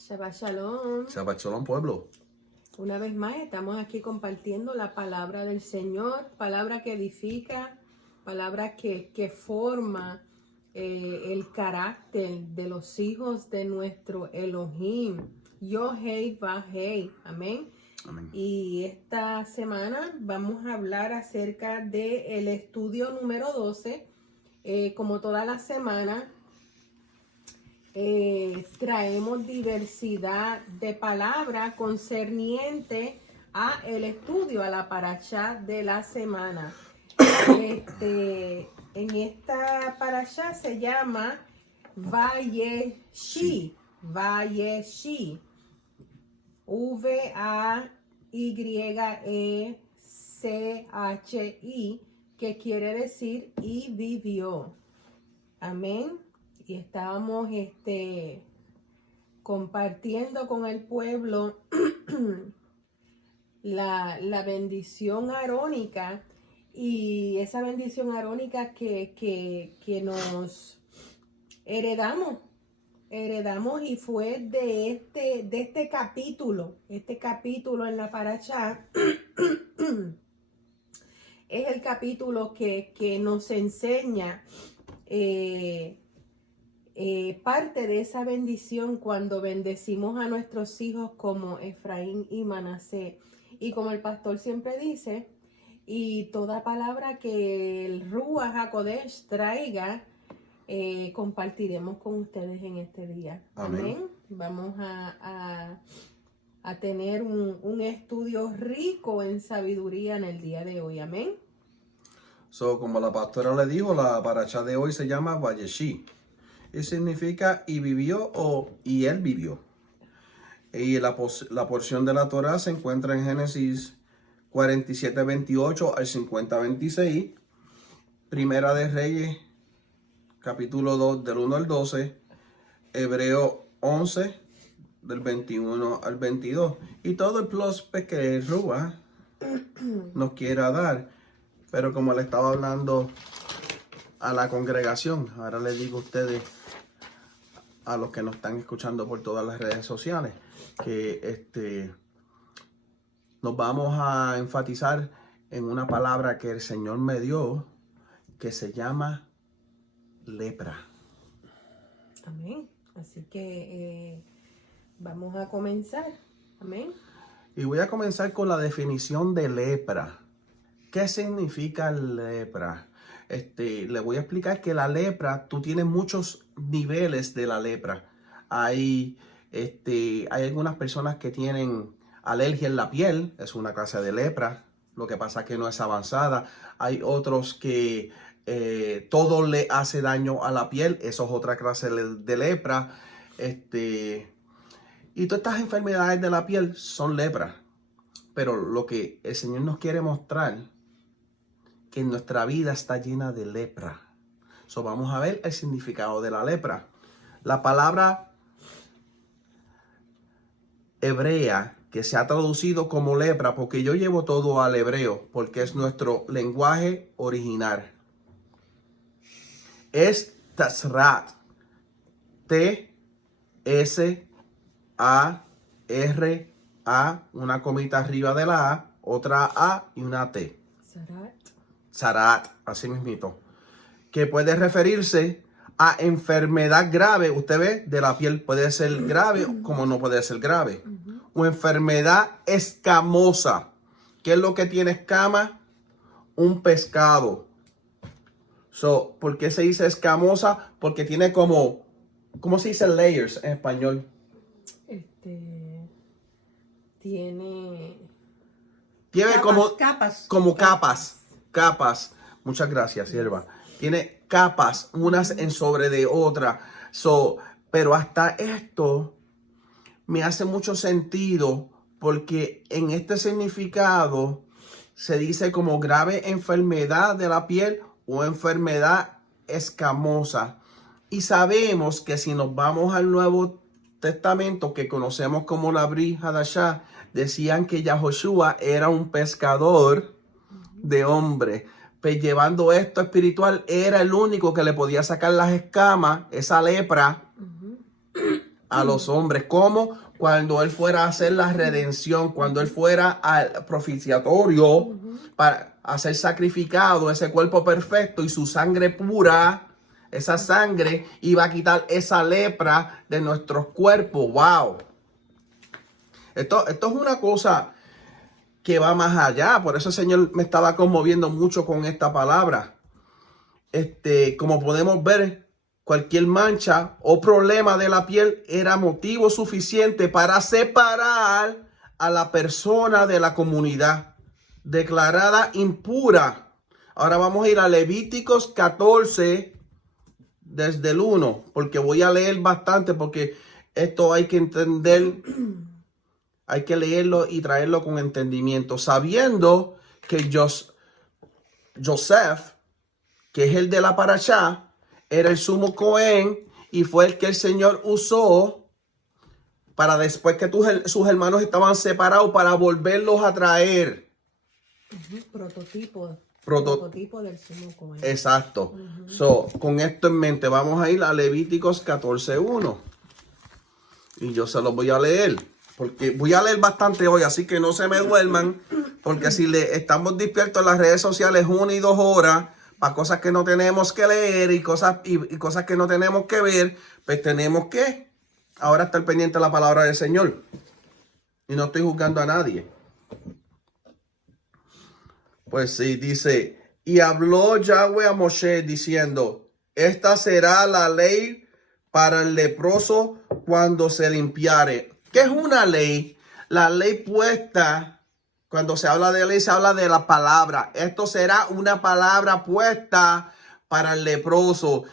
Shabbat Shalom. Shabbat Shalom, pueblo. Una vez más estamos aquí compartiendo la palabra del Señor, palabra que edifica, palabra que forma el carácter de los hijos de nuestro Elohim. Yohei Vahei. Amén. Amén. Y esta semana vamos a hablar acerca del estudio número 12. Como toda la semana, traemos diversidad de palabras concerniente a el estudio, a la parashá de la semana. En esta parashá se llama Vayeshi, Vayeshi, Vayechi, que quiere decir y vivió. Amén. Y estábamos compartiendo con el pueblo la bendición arónica, y esa bendición arónica que nos heredamos y fue de este capítulo en la parashá. Es el capítulo que nos enseña parte de esa bendición cuando bendecimos a nuestros hijos como Efraín y Manasés. Y como el pastor siempre dice, y toda palabra que el Ruach HaKodesh traiga, compartiremos con ustedes en este día. Amén. Vamos a tener un estudio rico en sabiduría en el día de hoy. Amén. Como la pastora le dijo, la parashá de hoy se llama Vayeshi. Y significa y vivió y él vivió. Y la porción de la Torá se encuentra en Génesis 47:28 al 50:26. Primera de Reyes, capítulo 2, del 1 al 12. Hebreo 11, del 21 al 22. Y todo el plus que el Ruach nos quiera dar. Pero como le estaba hablando a la congregación, ahora les digo a ustedes, a los que nos están escuchando por todas las redes sociales, que nos vamos a enfatizar en una palabra que el Señor me dio, que se llama lepra. Amén. Así que vamos a comenzar. Amén. Y voy a comenzar con la definición de lepra. ¿Qué significa lepra? Le voy a explicar que la lepra, tú tienes muchos niveles de la lepra. Hay algunas personas que tienen alergia en la piel, es una clase de lepra. Lo que pasa es que no es avanzada. Hay otros que todo le hace daño a la piel, eso es otra clase de lepra. Y todas estas enfermedades de la piel son lepra. Pero lo que el Señor nos quiere mostrar, que nuestra vida está llena de lepra. Vamos a ver el significado de la lepra. La palabra hebrea que se ha traducido como lepra, porque yo llevo todo al hebreo, porque es nuestro lenguaje original, es Tasrat. T-S-A-R-A, una comita arriba de la A, otra A y una T. Sarat, así mismito, que puede referirse a enfermedad grave. Usted ve, de la piel puede ser grave como no puede ser grave. O enfermedad escamosa. ¿Qué es lo que tiene escama? Un pescado. ¿Por qué se dice escamosa? Porque tiene como, ¿cómo se dice layers en español? Tiene como capas. Como capas. Muchas gracias, sierva. Tiene capas, unas en sobre de otra. Pero hasta esto me hace mucho sentido, porque en este significado se dice como grave enfermedad de la piel o enfermedad escamosa. Y sabemos que si nos vamos al Nuevo Testamento, que conocemos como la Brit Hadashah, decían que Yahoshua era un pescador de hombre. Pues llevando esto espiritual, era el único que le podía sacar las escamas, esa lepra, a los hombres. ¿Cómo? Cuando Él fuera a hacer la redención, cuando Él fuera al propiciatorio para hacer sacrificado ese cuerpo perfecto y su sangre pura, esa sangre iba a quitar esa lepra de nuestros cuerpos. ¡Wow! Esto es una cosa que va más allá. Por eso el Señor me estaba conmoviendo mucho con esta palabra. Como podemos ver, cualquier mancha o problema de la piel era motivo suficiente para separar a la persona de la comunidad, declarada impura. Ahora vamos a ir a Levíticos 14, desde el 1, porque voy a leer bastante, porque esto hay que entender, hay que leerlo y traerlo con entendimiento, sabiendo que Joseph, que es el de la parashá, era el sumo Cohen y fue el que el Señor usó para después que sus hermanos estaban separados para volverlos a traer. Prototipo del sumo Cohen. Exacto. Con esto en mente vamos a ir a Levíticos 14:1 y yo se los voy a leer porque voy a leer bastante hoy, así que no se me duerman, porque si estamos despiertos en las redes sociales 1 y 2 horas para cosas que no tenemos que leer y cosas que no tenemos que ver, pues tenemos que ahora estar pendiente de la palabra del Señor. Y no estoy juzgando a nadie. Pues sí, dice, y habló Yahweh a Moshe diciendo, esta será la ley para el leproso cuando se limpiare. ¿Qué es una ley? La ley puesta. Cuando se habla de ley, se habla de la palabra. Esto será una palabra puesta para el leproso.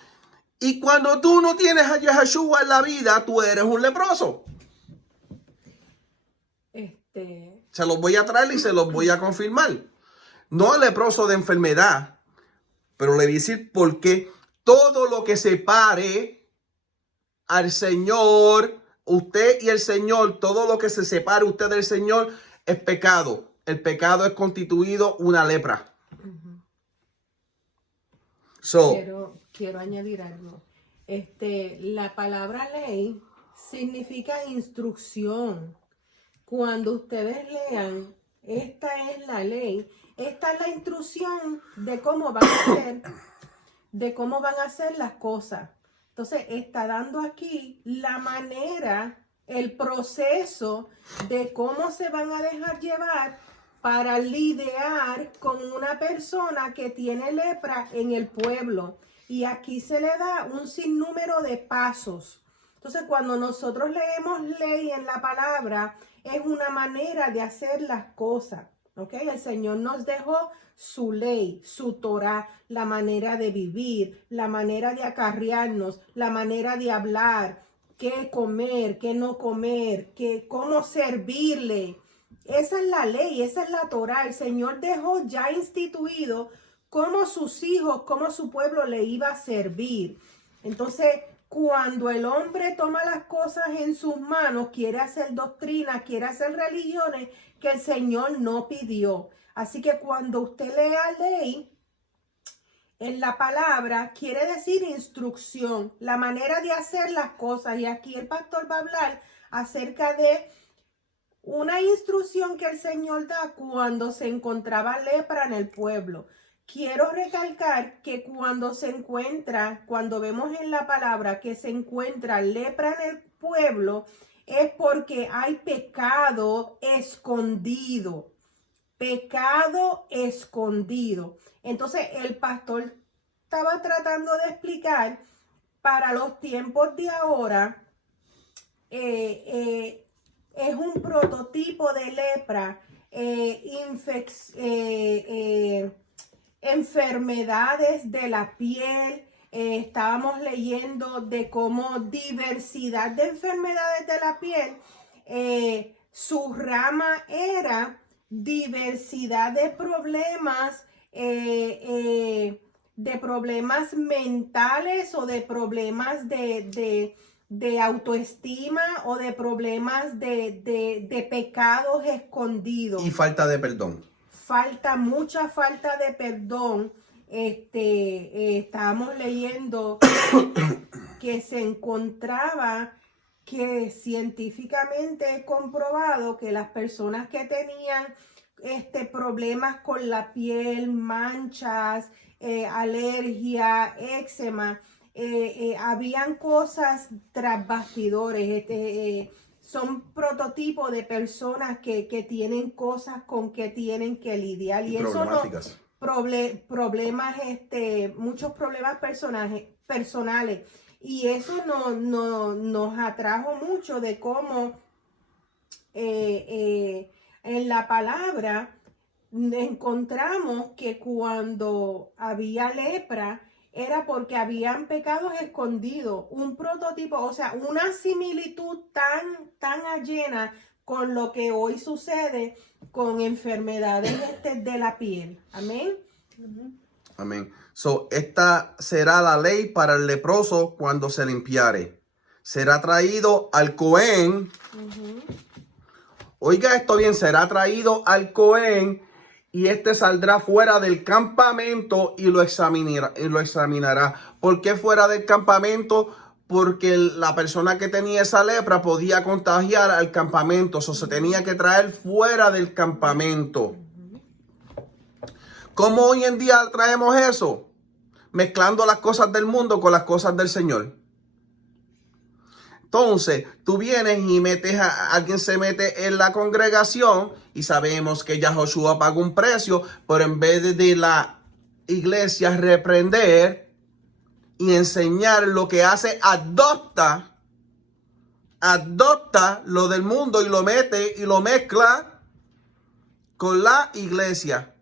Y cuando tú no tienes a Yeshua en la vida, tú eres un leproso. Se los voy a traer y se los voy a confirmar. No el leproso de enfermedad, pero le voy a decir por qué todo lo que separe al Señor, usted y el Señor, todo lo que se separe usted del Señor es pecado. El pecado es constituido una lepra. Quiero añadir algo. La palabra ley significa instrucción. Cuando ustedes lean, esta es la ley, esta es la instrucción de cómo van a hacer las cosas. Entonces, está dando aquí la manera, el proceso de cómo se van a dejar llevar para lidiar con una persona que tiene lepra en el pueblo. Y aquí se le da un sinnúmero de pasos. Entonces, cuando nosotros leemos ley en la palabra, es una manera de hacer las cosas. ¿Ok? El Señor nos dejó su ley, su Torah, la manera de vivir, la manera de acarrearnos, la manera de hablar, qué comer, qué no comer, cómo servirle. Esa es la ley, esa es la Torah. El Señor dejó ya instituido cómo sus hijos, cómo su pueblo le iba a servir. Entonces, cuando el hombre toma las cosas en sus manos, quiere hacer doctrinas, quiere hacer religiones que el Señor no pidió. Así que cuando usted lea ley, en la palabra quiere decir instrucción, la manera de hacer las cosas. Y aquí el pastor va a hablar acerca de una instrucción que el Señor da cuando se encontraba lepra en el pueblo. Quiero recalcar que cuando vemos en la palabra que se encuentra lepra en el pueblo, es porque hay pecado escondido. Pecado escondido. Entonces el pastor estaba tratando de explicar para los tiempos de ahora, es un prototipo de lepra, enfermedades de la piel. Estábamos leyendo de cómo diversidad de enfermedades de la piel, su rama era diversidad de problemas mentales o de problemas de autoestima o de problemas de pecados escondidos. Y falta de perdón. Mucha falta de perdón. Estábamos leyendo que se encontraba que científicamente he comprobado que las personas que tenían problemas con la piel, manchas, alergia, eczema, habían cosas tras bastidores, son prototipos de personas que tienen cosas con que tienen que lidiar y eso no problemas, muchos problemas personales y eso nos atrajo mucho de cómo en la palabra encontramos que cuando había lepra era porque habían pecados escondidos, un prototipo, o sea, una similitud tan llena con lo que hoy sucede con enfermedades de la piel. Amén. Amén. So, esta será la ley para el leproso cuando se limpiare. Será traído al Cohen. Oiga esto bien, será traído al Cohen y saldrá fuera del campamento y lo examinará. ¿Por qué fuera del campamento? Porque la persona que tenía esa lepra podía contagiar al campamento. Eso se tenía que traer fuera del campamento. ¿Cómo hoy en día traemos eso? Mezclando las cosas del mundo con las cosas del Señor. Entonces, tú vienes y alguien se mete en la congregación y sabemos que ya Josué pagó un precio, pero en vez de la iglesia reprender y enseñar lo que hace, adopta lo del mundo y lo mete y lo mezcla con la iglesia.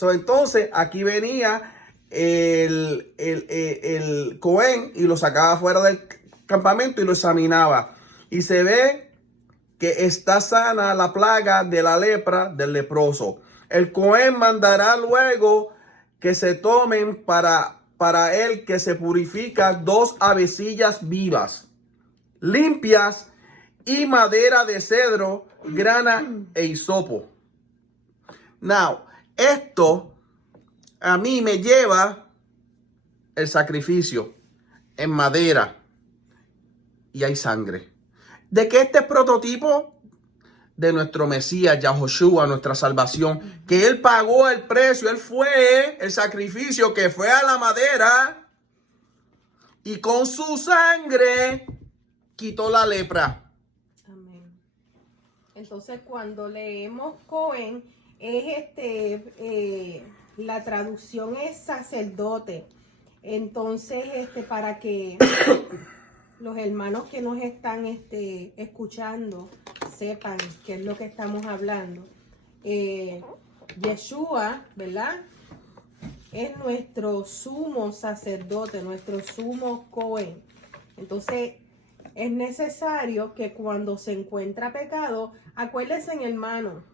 Entonces, aquí venía el Cohen y lo sacaba fuera del campamento y lo examinaba. Y se ve que está sana la plaga de la lepra del leproso. El Cohen mandará luego que se tomen para él que se purifica 2 avecillas vivas, limpias y madera de cedro, grana e hisopo. Now, esto a mí me lleva el sacrificio en madera y hay sangre. ¿De qué este prototipo? De nuestro Mesías, Yahoshua, nuestra salvación, que Él pagó el precio, Él fue el sacrificio que fue a la madera y con su sangre quitó la lepra. Amén. Entonces, cuando leemos Cohen, es la traducción es sacerdote. Entonces, para que los hermanos que nos están escuchando sepan qué es lo que estamos hablando. Yeshua, ¿verdad? Es nuestro sumo sacerdote, nuestro sumo Cohen. Entonces, es necesario que cuando se encuentra pecado, acuérdense, hermano,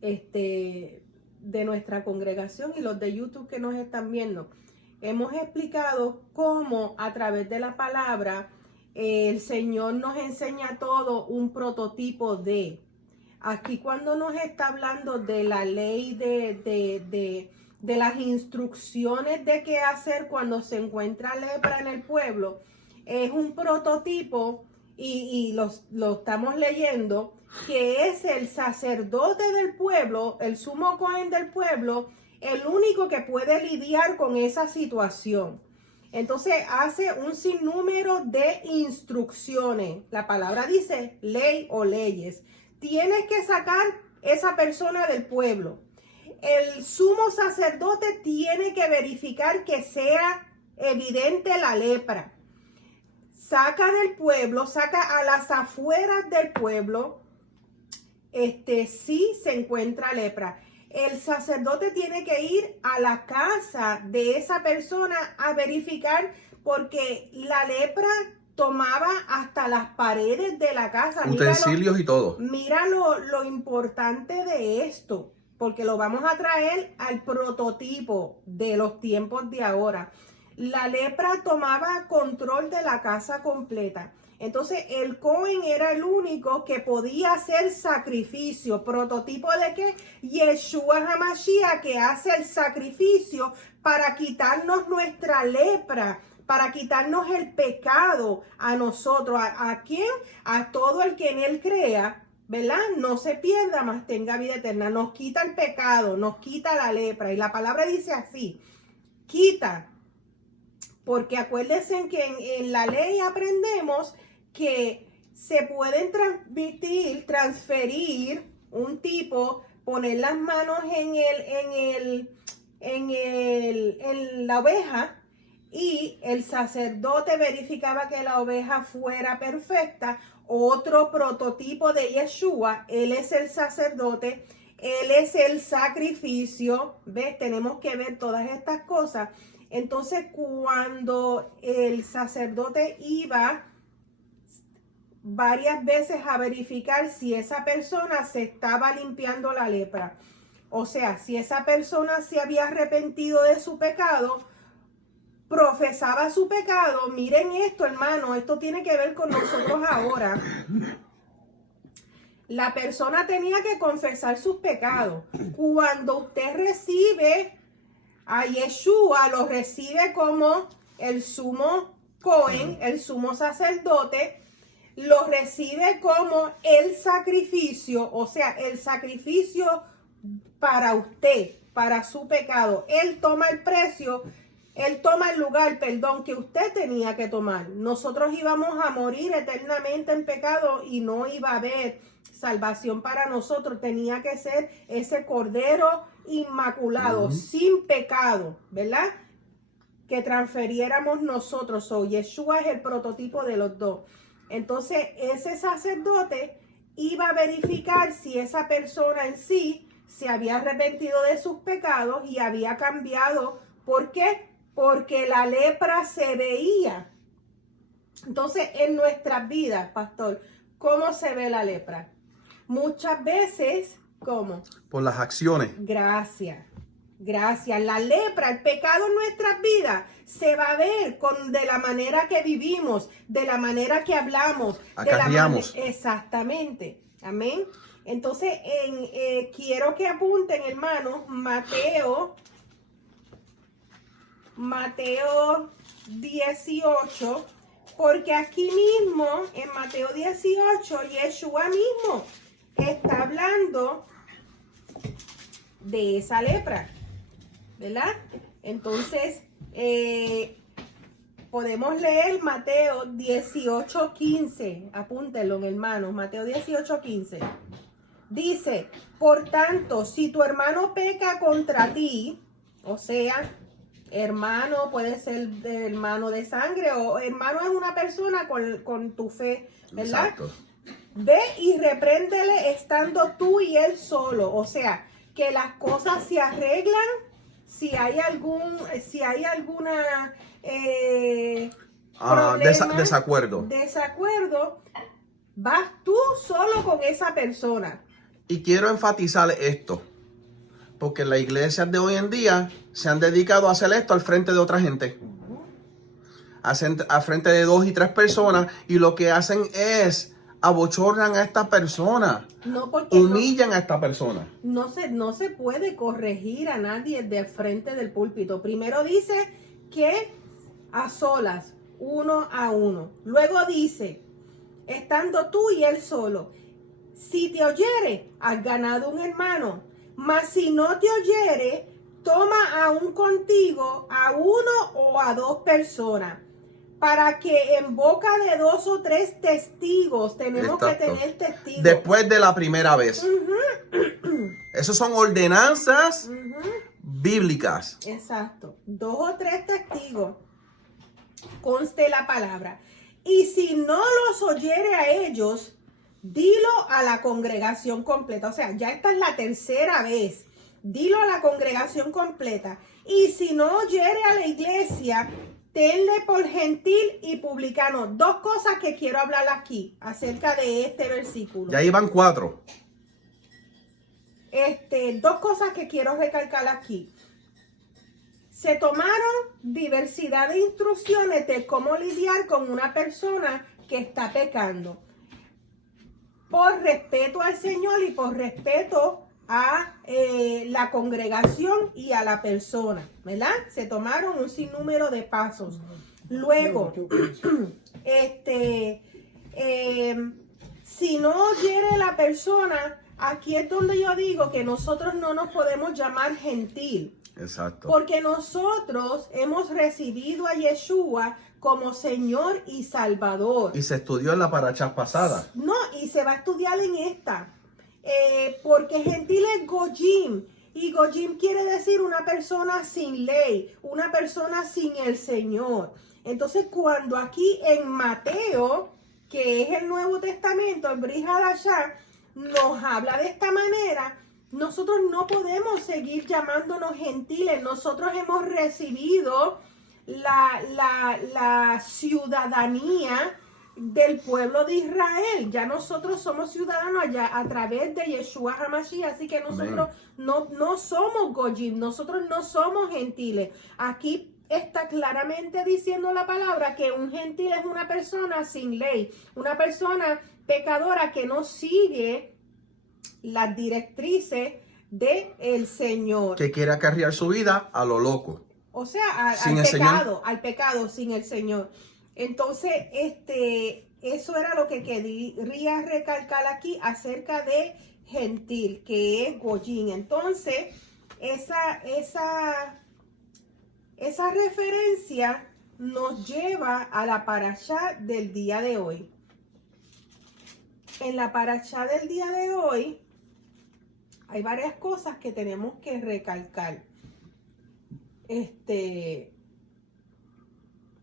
de nuestra congregación y los de YouTube que nos están viendo. Hemos explicado cómo a través de la palabra el Señor nos enseña todo un prototipo de. Aquí cuando nos está hablando de la ley de las instrucciones de qué hacer cuando se encuentra lepra en el pueblo, es un prototipo y lo estamos leyendo, que es el sacerdote del pueblo, el sumo Cohen del pueblo, el único que puede lidiar con esa situación. Entonces hace un sinnúmero de instrucciones. La palabra dice ley o leyes. Tienes que sacar esa persona del pueblo. El sumo sacerdote tiene que verificar que sea evidente la lepra. Saca del pueblo, saca a las afueras del pueblo, si se encuentra lepra. El sacerdote tiene que ir a la casa de esa persona a verificar, porque la lepra tomaba hasta las paredes de la casa. Utensilios y todo. Mira lo importante de esto, porque lo vamos a traer al prototipo de los tiempos de ahora. La lepra tomaba control de la casa completa. Entonces el Cohen era el único que podía hacer sacrificio. ¿Prototipo de qué? Yeshua HaMashiach, que hace el sacrificio para quitarnos nuestra lepra, para quitarnos el pecado a nosotros. ¿A quién? A todo el que en él crea, ¿verdad? No se pierda, mas tenga vida eterna. Nos quita el pecado, nos quita la lepra. Y la palabra dice así, quita. Porque acuérdense que en la ley aprendemos que se pueden transferir un tipo, poner las manos en la oveja, y el sacerdote verificaba que la oveja fuera perfecta. Otro prototipo de Yeshua, él es el sacerdote, él es el sacrificio. ¿Ves? Tenemos que ver todas estas cosas. Entonces, cuando el sacerdote iba varias veces a verificar si esa persona se estaba limpiando la lepra, o sea, si esa persona se había arrepentido de su pecado, profesaba su pecado. Miren esto, hermano, esto tiene que ver con nosotros ahora. La persona tenía que confesar sus pecados. Cuando usted recibe a Yeshua, lo rcibe como el sumo Cohen, el sumo sacerdote, lo recibe como el sacrificio, o sea, el sacrificio para usted, para su pecado. Él toma el precio, él toma el lugar, que usted tenía que tomar. Nosotros íbamos a morir eternamente en pecado y no iba a haber salvación para nosotros. Tenía que ser ese cordero inmaculado, sin pecado, ¿verdad? Que transferiéramos nosotros. Yeshua es el prototipo de los dos. Entonces, ese sacerdote iba a verificar si esa persona en sí se había arrepentido de sus pecados y había cambiado. ¿Por qué? Porque la lepra se veía. Entonces, en nuestras vidas, pastor, ¿cómo se ve la lepra? Muchas veces, ¿cómo? Por las acciones. Gracias. La lepra, el pecado en nuestras vidas se va a ver de la manera que vivimos, de la manera que hablamos. Acarreamos. Exactamente. Amén. Entonces, quiero que apunten, hermanos, Mateo 18, porque aquí mismo, en Mateo 18, Yeshua mismo está hablando de esa lepra, ¿verdad? Entonces, podemos leer Mateo 18:15. Apúntenlo, hermanos. Mateo 18:15. Dice, por tanto, si tu hermano peca contra ti, o sea, hermano puede ser hermano de sangre, o hermano es una persona con tu fe, ¿verdad? Exacto. Ve y repréndele estando tú y él solo. O sea, que las cosas se arreglan. Si hay alguna desacuerdo, vas tú solo con esa persona. Y quiero enfatizar esto, porque las iglesias de hoy en día se han dedicado a hacer esto al frente de otra gente. Al frente de 2 y 3 personas, y lo que hacen es abochornan a esta persona, humillan a esta persona. No se puede corregir a nadie de frente del púlpito. Primero dice que a solas, uno a uno. Luego dice, estando tú y él solo. Si te oyere, has ganado un hermano. Mas si no te oyere, toma aún contigo a 1 o a 2 personas. Para que en boca de 2 o 3 testigos, tenemos que tener testigos. Después de la primera vez. Esas son ordenanzas bíblicas. Exacto. 2 o 3 testigos. Conste la palabra. Y si no los oyere a ellos, dilo a la congregación completa. O sea, ya esta es la tercera vez. Dilo a la congregación completa. Y si no oyere a la iglesia, tenle por gentil y publicano. 2 cosas que quiero hablar aquí acerca de este versículo. Ya iban 4. 2 cosas que quiero recalcar aquí. Se tomaron diversidad de instrucciones de cómo lidiar con una persona que está pecando. Por respeto al Señor y por respeto a la congregación y a la persona, ¿verdad? Se tomaron un sinnúmero de pasos. Luego, si no quiere la persona, aquí es donde yo digo que nosotros no nos podemos llamar gentil. Exacto. Porque nosotros hemos recibido a Yeshua como Señor y Salvador. Y se estudió en la paracha pasada. No, y se va a estudiar en esta. Porque gentil es Gojim. Y Gojim quiere decir una persona sin ley, una persona sin el Señor. Entonces, cuando aquí en Mateo, que es el Nuevo Testamento, el Brit Hadashah, nos habla de esta manera, nosotros no podemos seguir llamándonos gentiles. Nosotros hemos recibido la ciudadanía del pueblo de Israel. Ya nosotros somos ciudadanos allá a través de Yeshua HaMashiach. Así que nosotros no somos Gojim, nosotros no somos gentiles. Aquí está claramente diciendo la palabra que un gentil es una persona sin ley, una persona pecadora que no sigue las directrices del Señor. Que quiere acarrear su vida a lo loco. O sea, al pecado sin el Señor. Entonces, eso era lo que quería recalcar aquí acerca de gentil, que es Gojim. Entonces, esa referencia nos lleva a la parashá del día de hoy. En la parashá del día de hoy hay varias cosas que tenemos que recalcar.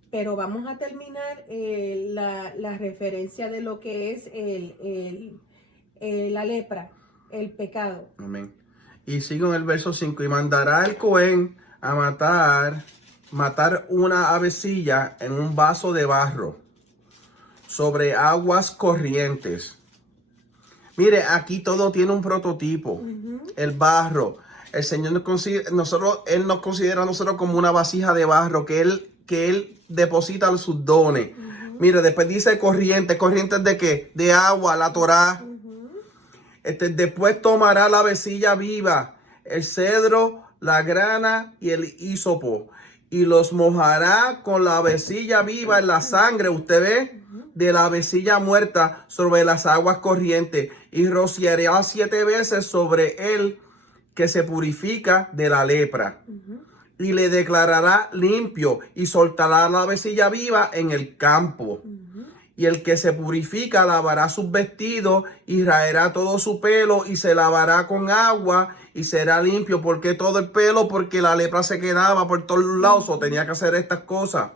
Pero vamos a terminar la referencia de lo que es la lepra, el pecado. Amén. Y sigo en el verso 5. Y mandará el Cohen a matar una avecilla en un vaso de barro sobre aguas corrientes. Mire, aquí todo tiene un prototipo. El barro. El Señor Él nos considera a nosotros como una vasija de barro que Él deposita sus dones. Mire, después dice corrientes. ¿Corrientes de qué? De agua, la Torá. Después tomará la avecilla viva, el cedro, la grana y el hísopo, y los mojará con la avecilla viva en la sangre, usted ve, de la avecilla muerta sobre las aguas corrientes, y rociará 7 veces sobre él que se purifica de la lepra. Y le declarará limpio, y soltará la avecilla viva en el campo. Y el que se purifica lavará sus vestidos y raerá todo su pelo y se lavará con agua y será limpio. ¿Por qué todo el pelo? Porque la lepra se quedaba por todos lados, o tenía que hacer estas cosas.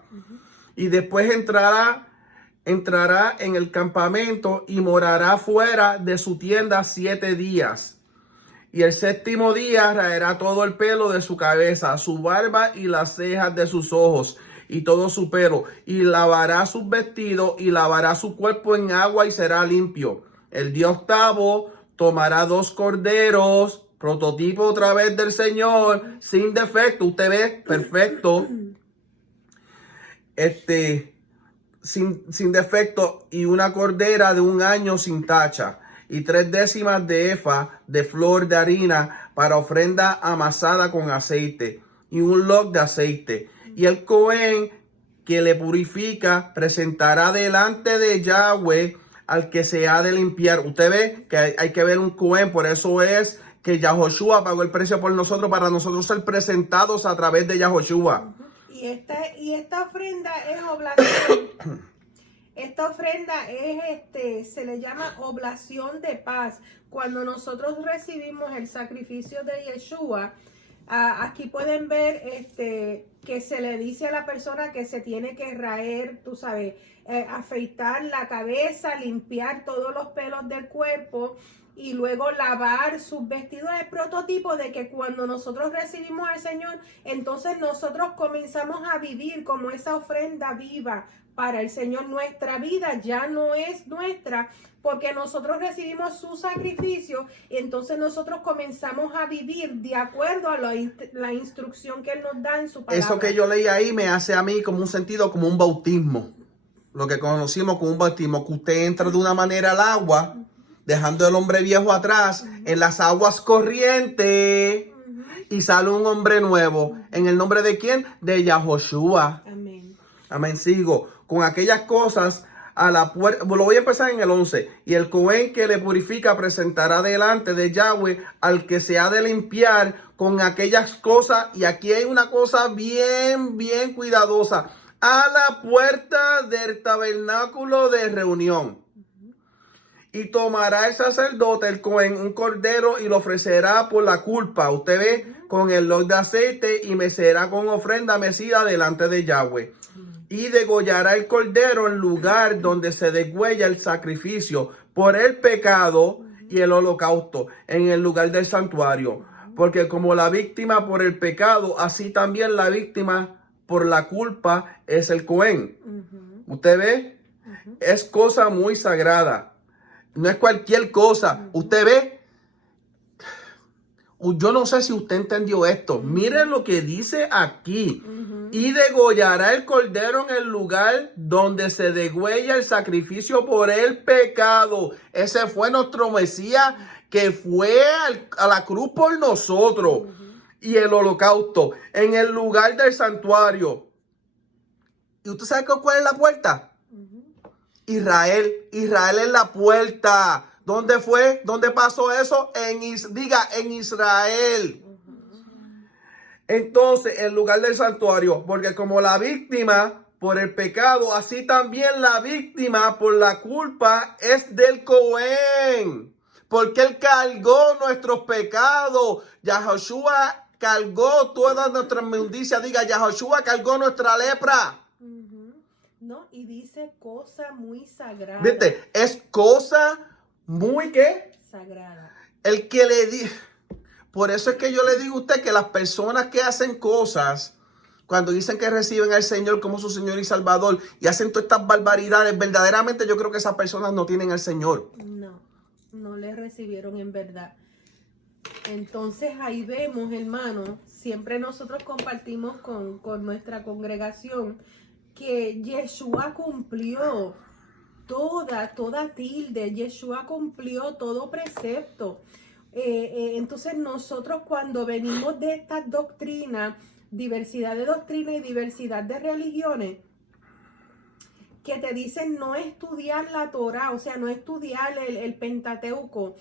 Y después entrará en el campamento y morará fuera de su tienda 7 días. Y el 7º día raerá todo el pelo de su cabeza, su barba y las cejas de sus ojos y todo su pelo, y lavará sus vestidos y lavará su cuerpo en agua y será limpio. El día 8º tomará 2 corderos, prototipo otra vez del Señor, sin defecto, usted ve, perfecto, sin defecto, y una cordera de 1 año sin tacha, y 3/10 de efa de flor de harina para ofrenda amasada con aceite, y un log de aceite. Y el Cohen que le purifica presentará delante de Yahweh al que se ha de limpiar. Usted ve que hay que ver un Cohen, por eso es que Yahoshua pagó el precio por nosotros, para nosotros ser presentados a través de Yahoshua. Y esta ofrenda es oblación. Esta ofrenda es, se le llama oblación de paz. Cuando nosotros recibimos el sacrificio de Yeshua, aquí pueden ver que se le dice a la persona que se tiene que raer, tú sabes, afeitar la cabeza, limpiar todos los pelos del cuerpo y luego lavar sus vestidos. Es prototipo de que cuando nosotros recibimos al Señor, entonces nosotros comenzamos a vivir como esa ofrenda viva para el Señor. Nuestra vida ya no es nuestra, porque nosotros recibimos su sacrificio, y entonces nosotros comenzamos a vivir de acuerdo a la instrucción que Él nos da en su palabra. Eso que yo leí ahí me hace a mí como un sentido, como un bautismo. Lo que conocimos como un bautismo, que usted entra de una manera al agua, dejando el hombre viejo atrás, en las aguas corrientes, y sale un hombre nuevo. ¿En el nombre de quién? De Yahoshua. Amén. Amén, sigo. Con aquellas cosas a la puerta. Lo voy a empezar en el 11. Y el Cohen que le purifica presentará delante de Yahweh al que se ha de limpiar con aquellas cosas. Y aquí hay una cosa bien, bien cuidadosa. A la puerta del tabernáculo de reunión. Y tomará el sacerdote, el Cohen, un cordero y lo ofrecerá por la culpa. Usted ve, con el log de aceite y mecerá con ofrenda mecida delante de Yahweh. Y degollará el cordero en lugar donde se degüella el sacrificio por el pecado y el holocausto, en el lugar del santuario. Porque como la víctima por el pecado, así también la víctima por la culpa es el Cohen. Usted ve, es cosa muy sagrada. No es cualquier cosa. Usted ve, yo no sé si usted entendió esto. Mire lo que dice aquí. Y degollará el cordero en el lugar donde se degüella el sacrificio por el pecado. Ese fue nuestro Mesías que fue a la cruz por nosotros. Y el holocausto en el lugar del santuario. ¿Y usted sabe cuál es la puerta? Israel es la puerta. ¿Dónde fue? ¿Dónde pasó eso? En Israel. Entonces, el lugar del santuario, porque como la víctima por el pecado, así también la víctima por la culpa es del Cohen. Porque él cargó nuestros pecados. Yahoshua cargó todas nuestras inmundicias. Diga, Yahoshua cargó nuestra lepra. No, y dice cosa muy sagrada. ¿Viste? Es cosa muy, ¿qué? Sagrada. El que le di. Por eso es que yo le digo a usted que las personas que hacen cosas, cuando dicen que reciben al Señor como su Señor y Salvador y hacen todas estas barbaridades, verdaderamente yo creo que esas personas no tienen al Señor. No le recibieron en verdad. Entonces ahí vemos, hermano, siempre nosotros compartimos con nuestra congregación que Yeshua cumplió toda tilde, Yeshua cumplió todo precepto. Entonces nosotros cuando venimos de estas doctrinas, diversidad de doctrinas y diversidad de religiones, que te dicen no estudiar la Torah, o sea, no estudiar el Pentateuco,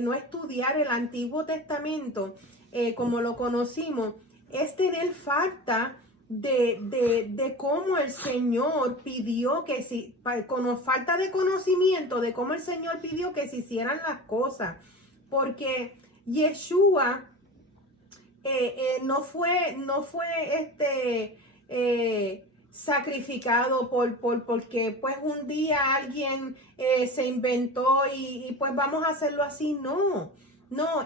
no estudiar el Antiguo Testamento, como lo conocimos, es tener falta de cómo el Señor pidió que si, con falta de conocimiento de cómo el Señor pidió que se hicieran las cosas, porque Yeshua no fue sacrificado porque pues un día alguien se inventó y pues vamos a hacerlo así. No,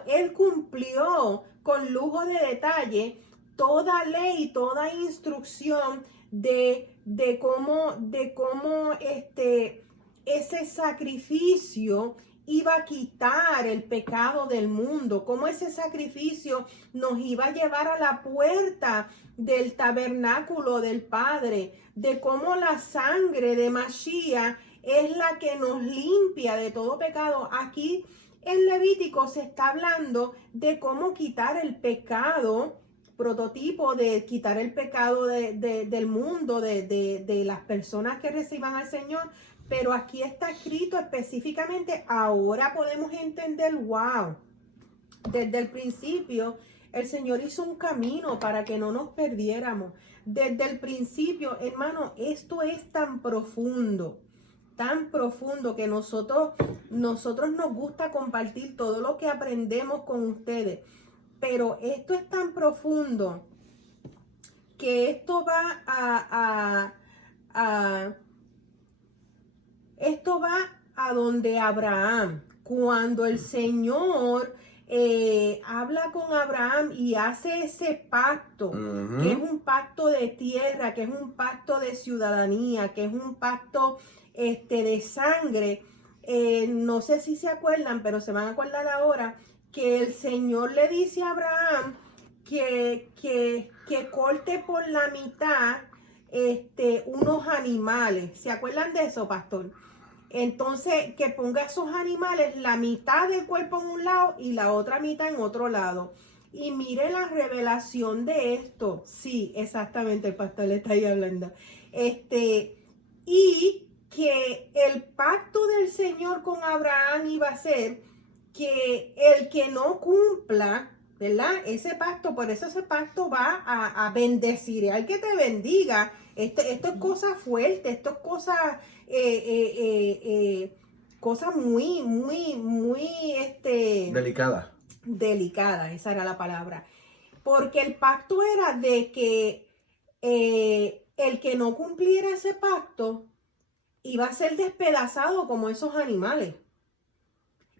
él cumplió con lujo de detalle toda ley, toda instrucción de cómo ese sacrificio iba a quitar el pecado del mundo, cómo ese sacrificio nos iba a llevar a la puerta del tabernáculo del Padre, de cómo la sangre de Mashiach es la que nos limpia de todo pecado. Aquí en Levítico se está hablando de cómo quitar el pecado, prototipo de quitar el pecado del mundo, de las personas que reciban al Señor. Pero aquí está escrito específicamente, ahora podemos entender, wow, desde el principio el Señor hizo un camino para que no nos perdiéramos. Desde el principio, hermano, esto es tan profundo que nosotros nos gusta compartir todo lo que aprendemos con ustedes. Pero esto es tan profundo que esto va esto va a donde Abraham, cuando el Señor habla con Abraham y hace ese pacto, que es un pacto de tierra, que es un pacto de ciudadanía, que es un pacto de sangre. No sé si se acuerdan, pero se van a acordar ahora, que el Señor le dice a Abraham que corte por la mitad unos animales. ¿Se acuerdan de eso, pastor? Entonces, que ponga esos animales, la mitad del cuerpo en un lado y la otra mitad en otro lado. Y mire la revelación de esto. Sí, exactamente, el pastor le está ahí hablando. Y que el pacto del Señor con Abraham iba a ser que el que no cumpla, ¿verdad? Ese pacto, por eso ese pacto va a bendecir al que te bendiga. Esto es cosa fuerte, esto es cosa muy, muy, muy, delicada, esa era la palabra. Porque el pacto era de que el que no cumpliera ese pacto iba a ser despedazado como esos animales.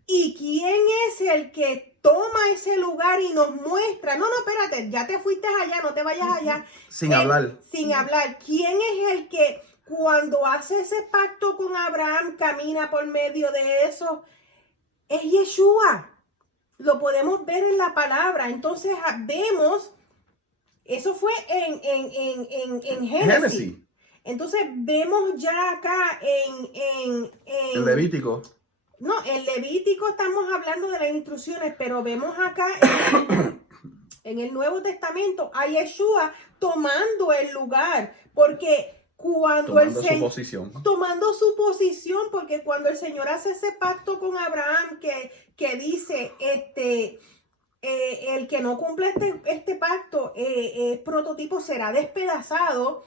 ¿Y quién es el que toma ese lugar y nos muestra? No, espérate, ya te fuiste allá, no te vayas allá. Sin hablar. Sin hablar. ¿Quién es el que cuando hace ese pacto con Abraham camina por medio de eso? Es Yeshua. Lo podemos ver en la palabra. Entonces vemos, eso fue en Génesis. Entonces vemos ya acá en Levítico. No, en Levítico estamos hablando de las instrucciones, pero vemos acá en el Nuevo Testamento a Yeshua tomando el lugar, porque cuando tomando su posición, porque cuando el Señor hace ese pacto con Abraham que dice, el que no cumple este pacto, prototipo será despedazado.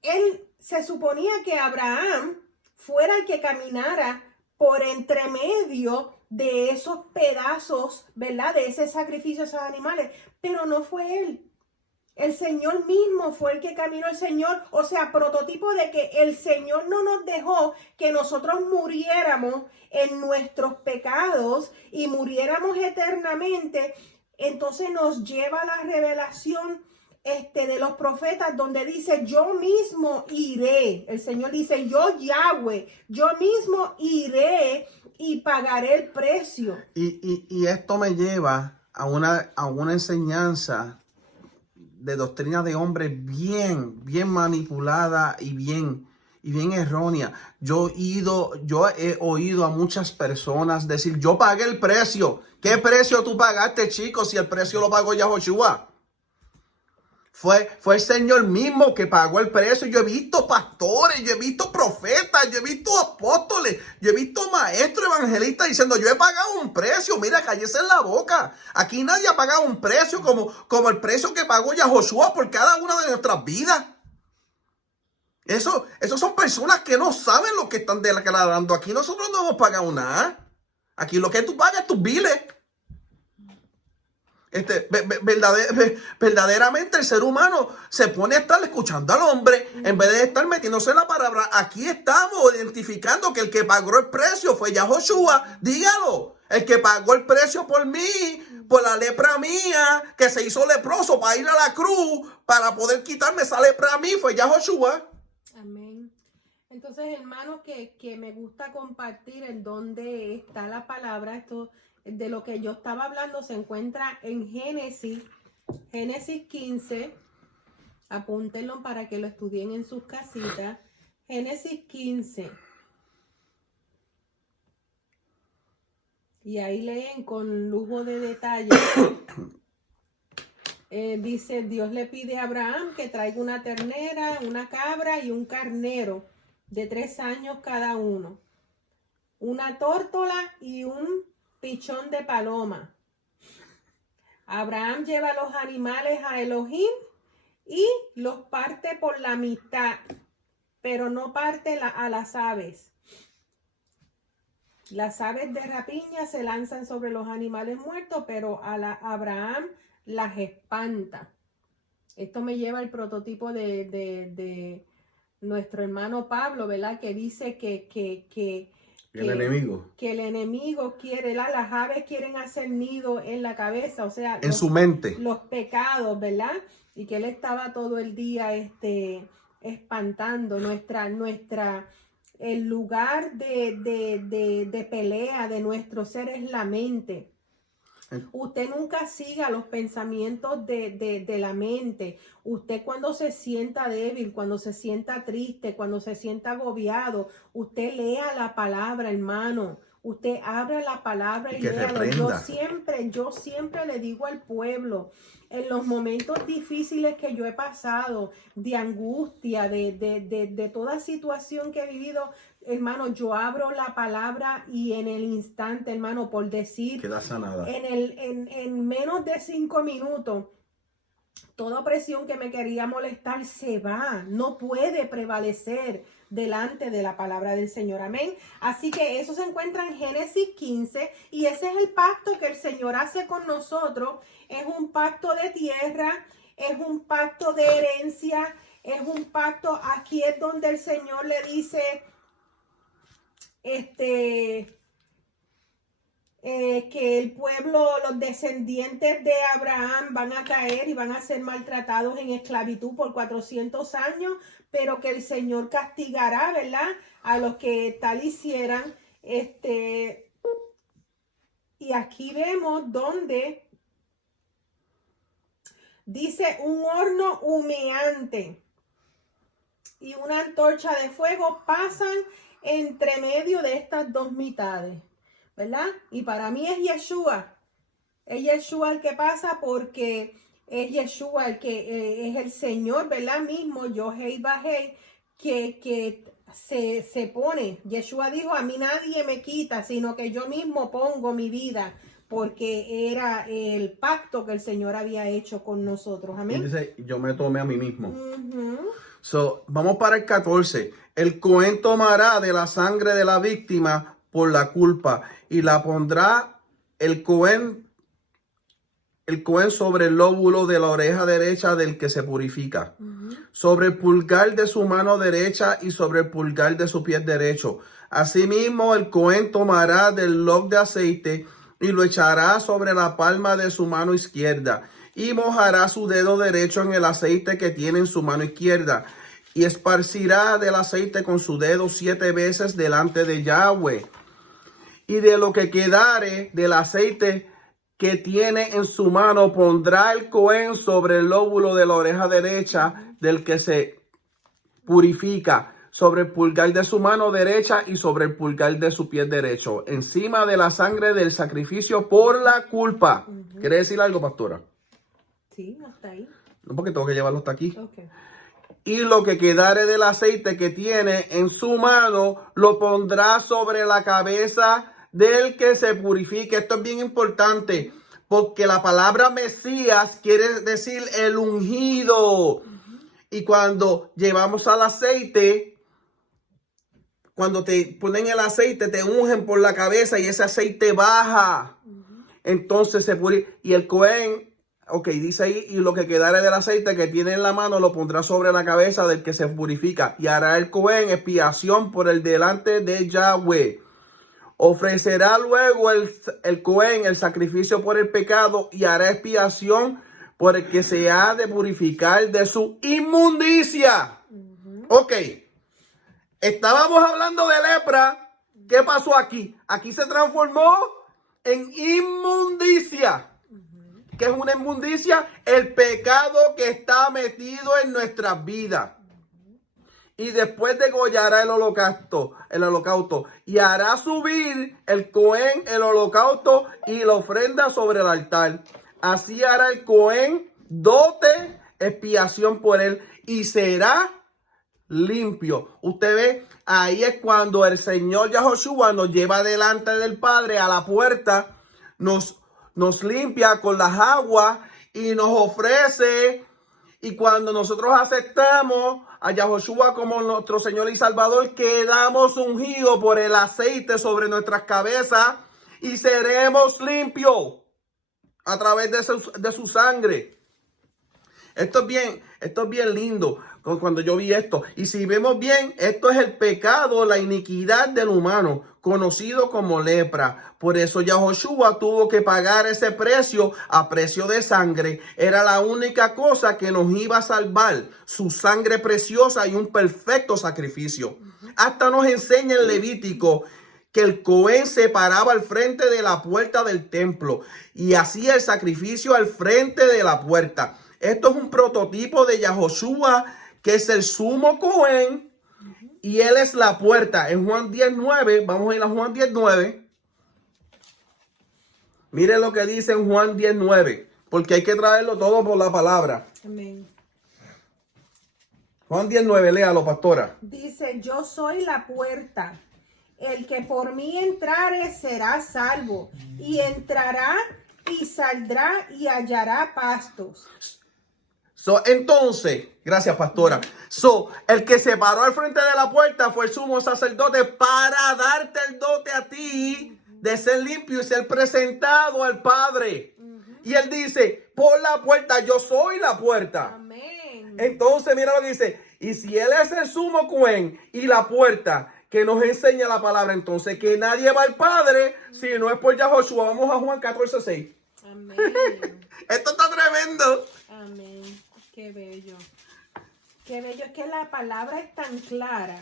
Él se suponía que Abraham fuera el que caminara por entre medio de esos pedazos, ¿verdad? De ese sacrificio de esos animales, pero no fue él. El Señor mismo fue el que caminó, el Señor, o sea, prototipo de que el Señor no nos dejó que nosotros muriéramos en nuestros pecados y muriéramos eternamente. Entonces nos lleva a la revelación de los profetas, donde dice, yo mismo iré. El Señor dice, yo Yahweh, yo mismo iré y pagaré el precio. Y esto me lleva a una enseñanza de doctrina de hombres bien manipulada y bien errónea. Yo he oído a muchas personas decir, yo pagué el precio. ¿Qué precio tú pagaste, chicos, si el precio lo pagó Yahushua? Fue el Señor mismo que pagó el precio. Yo he visto pastores, yo he visto profetas, yo he visto apóstoles, yo he visto maestros evangelistas diciendo, yo he pagado un precio. Mira, cállese en la boca. Aquí nadie ha pagado un precio como el precio que pagó Yahushua por cada una de nuestras vidas. Esos son personas que no saben lo que están declarando. Aquí nosotros no hemos pagado nada. Aquí lo que tú pagas es tus biles. Verdaderamente el ser humano se pone a estar escuchando al hombre en vez de estar metiéndose en la palabra. Aquí estamos identificando que el que pagó el precio fue Yahushua. Dígalo, el que pagó el precio por mí, por la lepra mía, que se hizo leproso para ir a la cruz, para poder quitarme esa lepra a mí, fue Yahushua. Amén. Entonces, hermanos, que me gusta compartir en dónde está la palabra. Esto de lo que yo estaba hablando se encuentra en Génesis 15. Apúntenlo para que lo estudien en sus casitas. Génesis 15. Y ahí leen con lujo de detalle. Dice, Dios le pide a Abraham que traiga una ternera, una cabra y un carnero de 3 años cada uno, una tórtola y un pichón de paloma. Abraham lleva los animales a Elohim y los parte por la mitad, pero no parte a las aves. Las aves de rapiña se lanzan sobre los animales muertos, pero Abraham las espanta. Esto me lleva al prototipo de nuestro hermano Pablo, ¿verdad? Que dice que el enemigo quiere, las aves quieren hacer nido en la cabeza, o sea, en su mente. Los pecados, ¿verdad? Y que él estaba todo el día espantando el lugar de pelea de nuestro ser es la mente. Usted nunca siga los pensamientos de la mente. Usted cuando se sienta débil, cuando se sienta triste, cuando se sienta agobiado, usted lea la palabra, hermano. Usted abra la palabra y que léalo. reprenda. Yo siempre le digo al pueblo, en los momentos difíciles que yo he pasado, de angustia, de toda situación que he vivido, hermano, yo abro la palabra y en el instante, hermano, por decir, Queda sanada. en menos de 5 minutos, toda opresión que me quería molestar se va, no puede prevalecer delante de la palabra del Señor. Amén. Así que eso se encuentra en Génesis 15 y ese es el pacto que el Señor hace con nosotros. Es un pacto de tierra, es un pacto de herencia, es un pacto. Aquí es donde el Señor le dice, que el pueblo, los descendientes de Abraham van a caer y van a ser maltratados en esclavitud por 400 años, pero que el Señor castigará, ¿verdad?, a los que tal hicieran. Y aquí vemos donde dice un horno humeante y una antorcha de fuego pasan entre medio de estas dos mitades, ¿verdad? Y para mí es Yeshua el que pasa, porque es Yeshua el que es el Señor, ¿verdad? Mismo, Yohei Bajei, que se pone. Yeshua dijo, a mí nadie me quita, sino que yo mismo pongo mi vida, porque era el pacto que el Señor había hecho con nosotros. Amén. Y dice, yo me tomé a mí mismo. So, vamos para el 14. El Cohen tomará de la sangre de la víctima por la culpa y la pondrá el Cohen sobre el lóbulo de la oreja derecha del que se purifica, sobre el pulgar de su mano derecha y sobre el pulgar de su pie derecho. Asimismo, el Cohen tomará del log de aceite y lo echará sobre la palma de su mano izquierda y mojará su dedo derecho en el aceite que tiene en su mano izquierda y esparcirá del aceite con su dedo 7 veces delante de Yahweh. Y de lo que quedare del aceite que tiene en su mano pondrá el Cohen sobre el lóbulo de la oreja derecha del que se purifica, sobre el pulgar de su mano derecha y sobre el pulgar de su pie derecho, encima de la sangre del sacrificio por la culpa. ¿Quiere decir algo, pastora? Sí, hasta ahí. No, porque tengo que llevarlo hasta aquí. Okay. Y lo que quedare del aceite que tiene en su mano lo pondrá sobre la cabeza del que se purifique. Esto es bien importante, porque la palabra Mesías quiere decir el ungido. Y cuando llevamos al aceite, cuando te ponen el aceite, te ungen por la cabeza y ese aceite baja. Entonces se purifica. Y el Cohen, dice ahí, y lo que quedare del aceite que tiene en la mano lo pondrá sobre la cabeza del que se purifica. Y hará el Cohen expiación por el delante de Yahweh. Ofrecerá luego el Cohen el sacrificio por el pecado y hará expiación por el que se ha de purificar de su inmundicia. Estábamos hablando de lepra. ¿Qué pasó aquí? Aquí se transformó en inmundicia. ¿Qué es una inmundicia? El pecado que está metido en nuestras vidas. Y después degollará el holocausto, y hará subir el Cohen el holocausto y la ofrenda sobre el altar. Así hará el Cohen dote expiación por él y será limpio. Usted ve, ahí es cuando el Señor Yahoshua nos lleva delante del Padre a la puerta, nos limpia con las aguas y nos ofrece. Y cuando nosotros aceptamos a Yahoshua como nuestro Señor y Salvador, quedamos ungidos por el aceite sobre nuestras cabezas y seremos limpios a través de su sangre. Esto es bien lindo cuando yo vi esto. Y si vemos bien, esto es el pecado, la iniquidad del humano, conocido como lepra. Por eso Yahoshua tuvo que pagar ese precio a precio de sangre. Era la única cosa que nos iba a salvar. Su sangre preciosa y un perfecto sacrificio. Hasta nos enseña el Levítico que el Cohen se paraba al frente de la puerta del templo y hacía el sacrificio al frente de la puerta. Esto es un prototipo de Yahoshua, que es el sumo Cohen, y él es la puerta. En Juan 10:9, vamos a ir a Juan 10:9. Mire lo que dice en Juan 19, porque hay que traerlo todo por la palabra. Amén. Juan 19, léalo, pastora. Dice, yo soy la puerta. El que por mí entrare será salvo, y entrará y saldrá y hallará pastos. Entonces, gracias, pastora. El que se paró al frente de la puerta fue el sumo sacerdote para darte el dote a ti de ser limpio y ser presentado al Padre. Y él dice, por la puerta, yo soy la puerta. Amén. Entonces, mira lo que dice. Y si él es el sumo Cohen y la puerta que nos enseña la palabra, entonces que nadie va al Padre si no es por Yahoshua. Vamos a Juan 14:6. Amén. Esto está tremendo. Amén. Qué bello. Qué bello. Es que la palabra es tan clara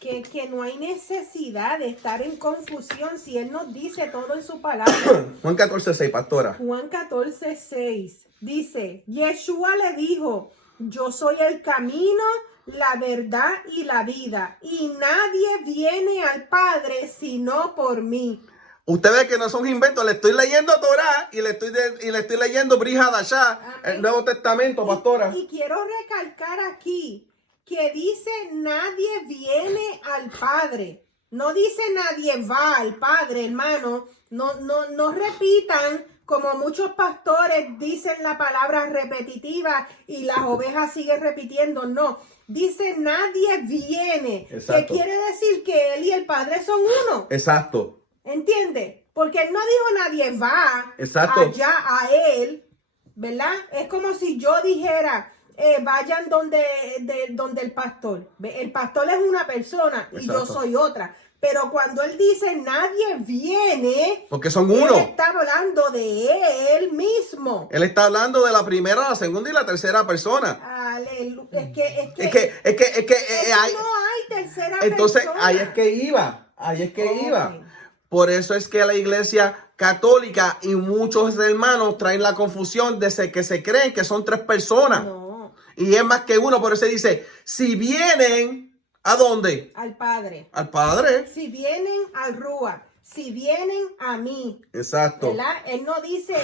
que no hay necesidad de estar en confusión si Él nos dice todo en su palabra. Juan 14:6, pastora. Juan 14:6 dice, Yeshua le dijo, yo soy el camino, la verdad y la vida, y nadie viene al Padre sino por mí. Usted ve que no son inventos. Le estoy leyendo Torah y le estoy leyendo Brit Hadashah, el Nuevo Testamento, pastora. Y quiero recalcar aquí que dice nadie viene al Padre. No dice nadie va al Padre, hermano. No repitan como muchos pastores dicen la palabra repetitiva y las ovejas siguen repitiendo. No, dice nadie viene. Exacto. ¿Qué quiere decir? Que Él y el Padre son uno. Exacto. ¿Entiende? Porque Él no dijo nadie va Exacto. allá a Él, ¿verdad? Es como si yo dijera, vayan donde el pastor. El pastor es una persona y yo Exacto. soy otra. Pero cuando Él dice nadie viene, Porque son uno. Él está hablando de Él mismo. Él está hablando de la primera, la segunda y la tercera persona. Aleluya. Es que Hay- no hay tercera entonces, persona. ahí es que iba. Ahí es que Ok. iba. Por eso es que la iglesia católica y muchos hermanos traen la confusión de que se creen que son tres personas. No, Y es más que uno. Por eso dice, si vienen, ¿a dónde? al Padre. Al Padre. Si vienen al Rúa, si vienen a mí, Exacto. ¿verdad? Él no dice,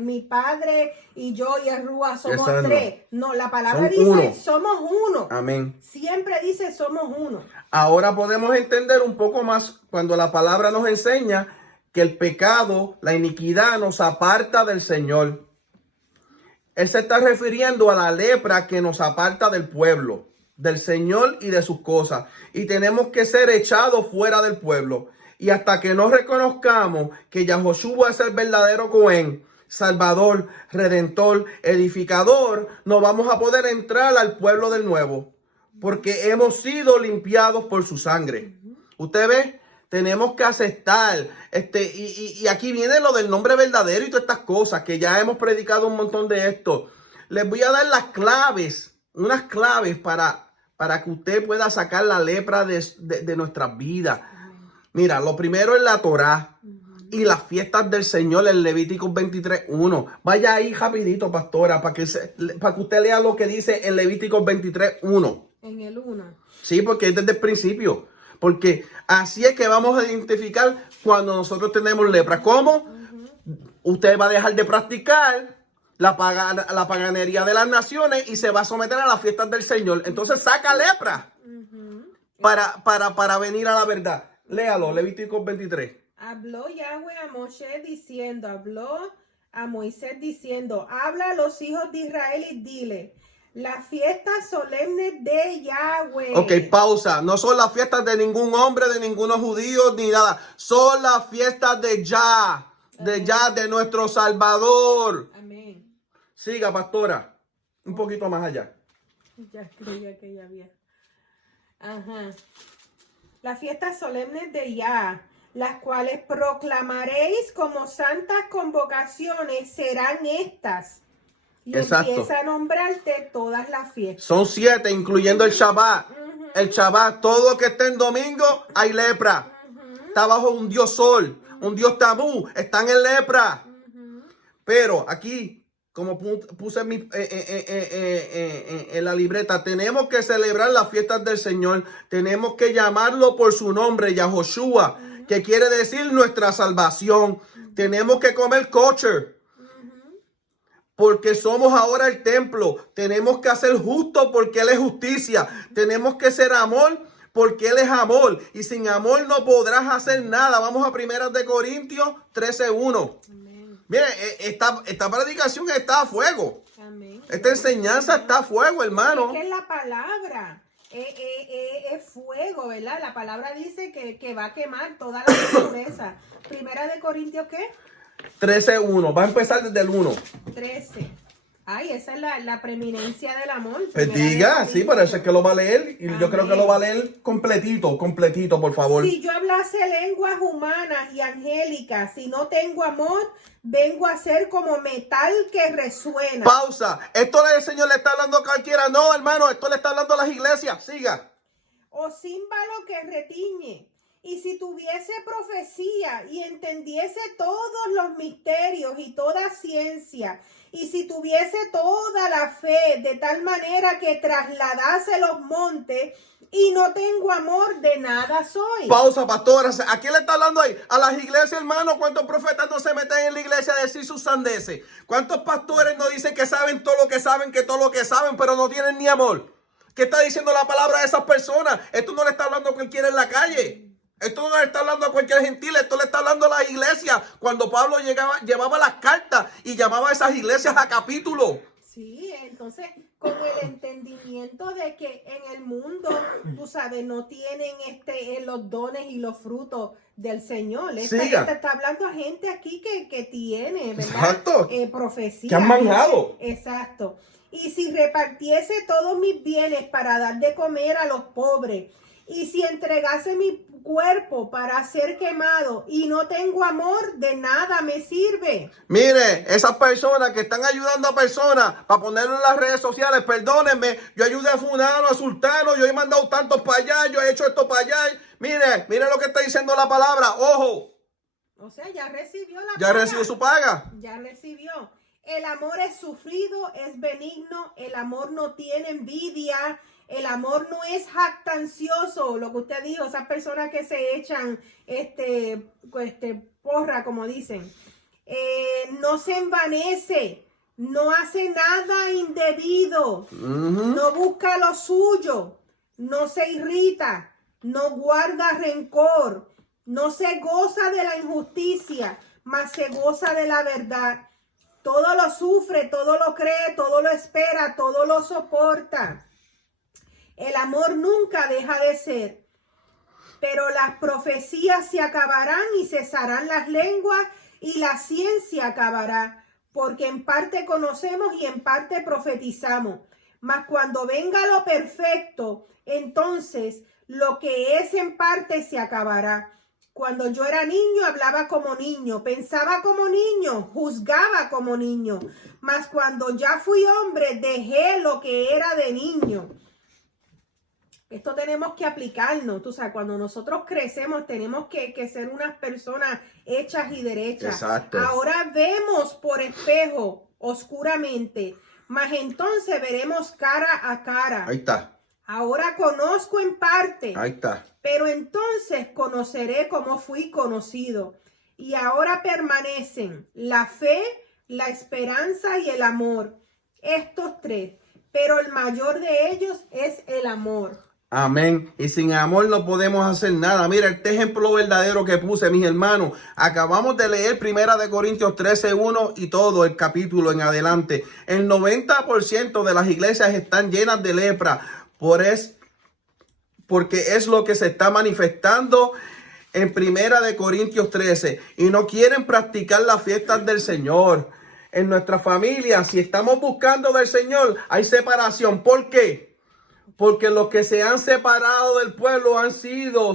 mi padre y yo y el Rúa somos Eso no. tres. No, la palabra Son dice, uno. somos uno. Amén. Siempre dice, somos uno. Ahora podemos entender un poco más cuando la palabra nos enseña que el pecado, la iniquidad nos aparta del Señor. Él se está refiriendo a la lepra que nos aparta del pueblo, del Señor y de sus cosas. Y tenemos que ser echados fuera del pueblo. Y hasta que no reconozcamos que Yahoshua es el verdadero Cohen, Salvador, Redentor, Edificador, no vamos a poder entrar al pueblo del nuevo. Porque hemos sido limpiados por su sangre. Usted ve, tenemos que aceptar. Y aquí viene lo del nombre verdadero y todas estas cosas que ya hemos predicado un montón de esto. Les voy a dar las claves, unas claves para que usted pueda sacar la lepra de nuestras vidas. Mira, lo primero es la Torá y las fiestas del Señor en Levíticos 23:1. Vaya ahí rapidito, pastora, para que usted lea lo que dice en Levíticos 23:1. En el 1. Sí, porque es desde el principio. Porque así es que vamos a identificar cuando nosotros tenemos lepra. ¿Cómo? Usted va a dejar de practicar la paganería de las naciones y se va a someter a las fiestas del Señor. Entonces saca lepra para venir a la verdad. Léalo, Levíticos 23. Habló Yahweh a Moisés diciendo, habla a los hijos de Israel y dile, las fiestas solemnes de Yahweh. Ok, pausa. No son las fiestas de ningún hombre, de ningunos judíos, ni nada. Son las fiestas de Yah, de nuestro Salvador. Amén. Siga, pastora. Un poquito más allá. Ya creía que ya había. Ajá. Las fiestas solemnes de Yah, las cuales proclamaréis como santas convocaciones, serán estas. Y Exacto. empieza a nombrarte todas las fiestas. Son 7, incluyendo el Shabbat. El Shabbat, todo que esté en domingo, hay lepra. Está bajo un dios sol, un dios tabú, están en lepra. Pero aquí, como puse en la libreta, tenemos que celebrar las fiestas del Señor. Tenemos que llamarlo por su nombre, Yahoshua, que quiere decir nuestra salvación. Tenemos que comer kosher. Porque somos ahora el templo. Tenemos que hacer justo porque Él es justicia. Tenemos que ser amor porque Él es amor. Y sin amor no podrás hacer nada. Vamos a 1 Corintios 13:1. Miren, esta predicación está a fuego. Amén. Esta enseñanza está a fuego, hermano. Es que la palabra es fuego, ¿verdad? La palabra dice que va a quemar toda la impureza. 1 Corintios, ¿qué? 13:1. Va a empezar desde el 1. 13. Ay, esa es la preeminencia del amor. Pues diga, sí, por eso es que lo va a leer. Y yo creo que lo va a leer completito, por favor. Si yo hablase lenguas humanas y angélicas, si no tengo amor, vengo a ser como metal que resuena. Pausa. Esto el Señor le está hablando a cualquiera. No, hermano, esto le está hablando a las iglesias. Siga. O címbalo que retiñe. Y si tuviese profecía y entendiese todos los misterios y toda ciencia, y si tuviese toda la fe de tal manera que trasladase los montes, y no tengo amor, de nada soy. Pausa, pastora. ¿A quién le está hablando ahí? A las iglesias, hermano. ¿Cuántos profetas no se meten en la iglesia a decir sus sandeces? ¿Cuántos pastores no dicen que saben todo lo que saben, pero no tienen ni amor? ¿Qué está diciendo la palabra de esas personas? Esto no le está hablando a cualquiera en la calle. Esto no le está hablando a cualquier gentil, esto le está hablando a la iglesia. Cuando Pablo llevaba las cartas y llamaba a esas iglesias a capítulo. Sí, entonces con el entendimiento de que en el mundo, tú sabes, no tienen los dones y los frutos del Señor. Esta gente está hablando a gente aquí que tiene, ¿verdad? Exacto. Profecía. Que han manjado. Exacto. Y si repartiese todos mis bienes para dar de comer a los pobres, y si entregase mi cuerpo para ser quemado y no tengo amor, de nada me sirve. Mire, esas personas que están ayudando a personas para ponerlo en las redes sociales, perdónenme, yo ayudé a fulano, a sultano, yo he mandado tantos para allá, yo he hecho esto para allá. Mire lo que está diciendo la palabra, ojo. O sea, ya recibió la paga. Ya recibió su paga. Ya recibió. El amor es sufrido, es benigno, el amor no tiene envidia. El amor no es jactancioso, lo que usted dijo, esas personas que se echan porra, como dicen. No se envanece, no hace nada indebido, no busca lo suyo, no se irrita, no guarda rencor, no se goza de la injusticia, mas se goza de la verdad. Todo lo sufre, todo lo cree, todo lo espera, todo lo soporta. El amor nunca deja de ser, pero las profecías se acabarán y cesarán las lenguas y la ciencia acabará, porque en parte conocemos y en parte profetizamos. Mas cuando venga lo perfecto, entonces lo que es en parte se acabará. Cuando yo era niño, hablaba como niño, pensaba como niño, juzgaba como niño. Mas cuando ya fui hombre, dejé lo que era de niño. Esto tenemos que aplicarnos, tú sabes, cuando nosotros crecemos tenemos que ser unas personas hechas y derechas. Exacto. Ahora vemos por espejo, oscuramente, mas entonces veremos cara a cara. Ahí está. Ahora conozco en parte. Ahí está. Pero entonces conoceré como fui conocido. Y ahora permanecen la fe, la esperanza y el amor. Estos tres. Pero el mayor de ellos es el amor. Amén. Y sin amor no podemos hacer nada. Mira, este ejemplo verdadero que puse, mis hermanos. Acabamos de leer 1 Corintios 13:1 y todo el capítulo en adelante. El 90% de las iglesias están llenas de lepra. Porque es lo que se está manifestando en 1 Corintios 13. Y no quieren practicar las fiestas del Señor. En nuestra familia, si estamos buscando del Señor, hay separación. ¿Por qué? Porque los que se han separado del pueblo han sido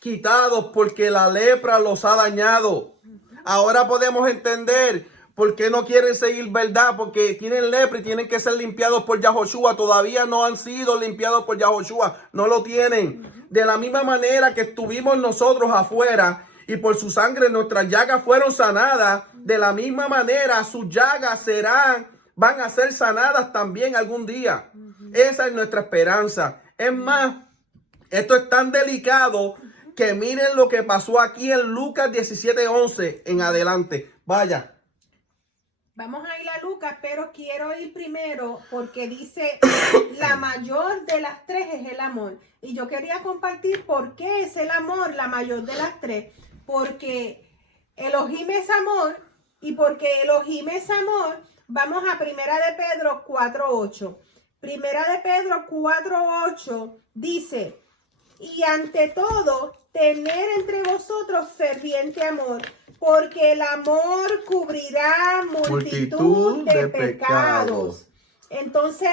quitados porque la lepra los ha dañado. Ahora podemos entender por qué no quieren seguir verdad, porque tienen lepra y tienen que ser limpiados por Yahoshua. Todavía no han sido limpiados por Yahoshua, no lo tienen. De la misma manera que estuvimos nosotros afuera y por su sangre nuestras llagas fueron sanadas, de la misma manera sus llagas van a ser sanadas también algún día. Esa es nuestra esperanza. Es más, esto es tan delicado que miren lo que pasó aquí en Lucas 17:11 en adelante. Vaya. Vamos a ir a Lucas, pero quiero ir primero porque dice la mayor de las tres es el amor. Y yo quería compartir por qué es el amor la mayor de las tres. Porque Elohim es amor, y porque Elohim es amor, vamos a Primera de Pedro 4:8. Primera de Pedro 4:8 dice: y ante todo, tener entre vosotros ferviente amor, porque el amor cubrirá multitud de pecados. Entonces,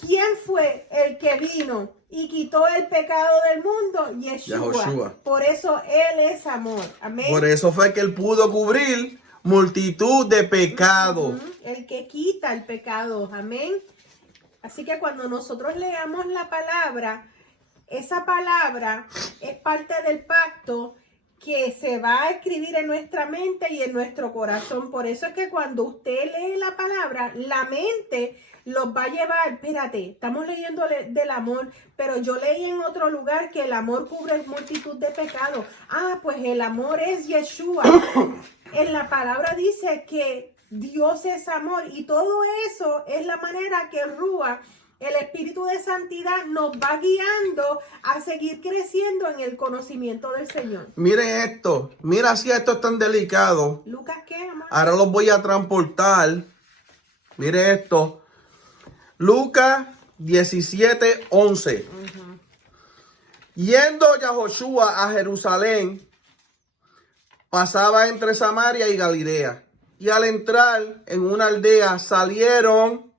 ¿quién fue el que vino y quitó el pecado del mundo? Yeshua. Por eso Él es amor. Amén. Por eso fue que Él pudo cubrir multitud de pecados. El que quita el pecado. Amén. Así que cuando nosotros leamos la palabra, esa palabra es parte del pacto que se va a escribir en nuestra mente y en nuestro corazón. Por eso es que cuando usted lee la palabra, la mente los va a llevar. Espérate, estamos leyendo del amor, pero yo leí en otro lugar que el amor cubre multitud de pecados. Ah, pues el amor es Yeshua. En la palabra dice que Dios es amor, y todo eso es la manera que Rúa, el Espíritu de Santidad, nos va guiando a seguir creciendo en el conocimiento del Señor. Miren esto. Mira si esto es tan delicado. Lucas, ¿qué, amor? Ahora los voy a transportar. Mire esto. Lucas 17:11. Yendo Yahoshua a Jerusalén, pasaba entre Samaria y Galilea. Y al entrar en una aldea, salieron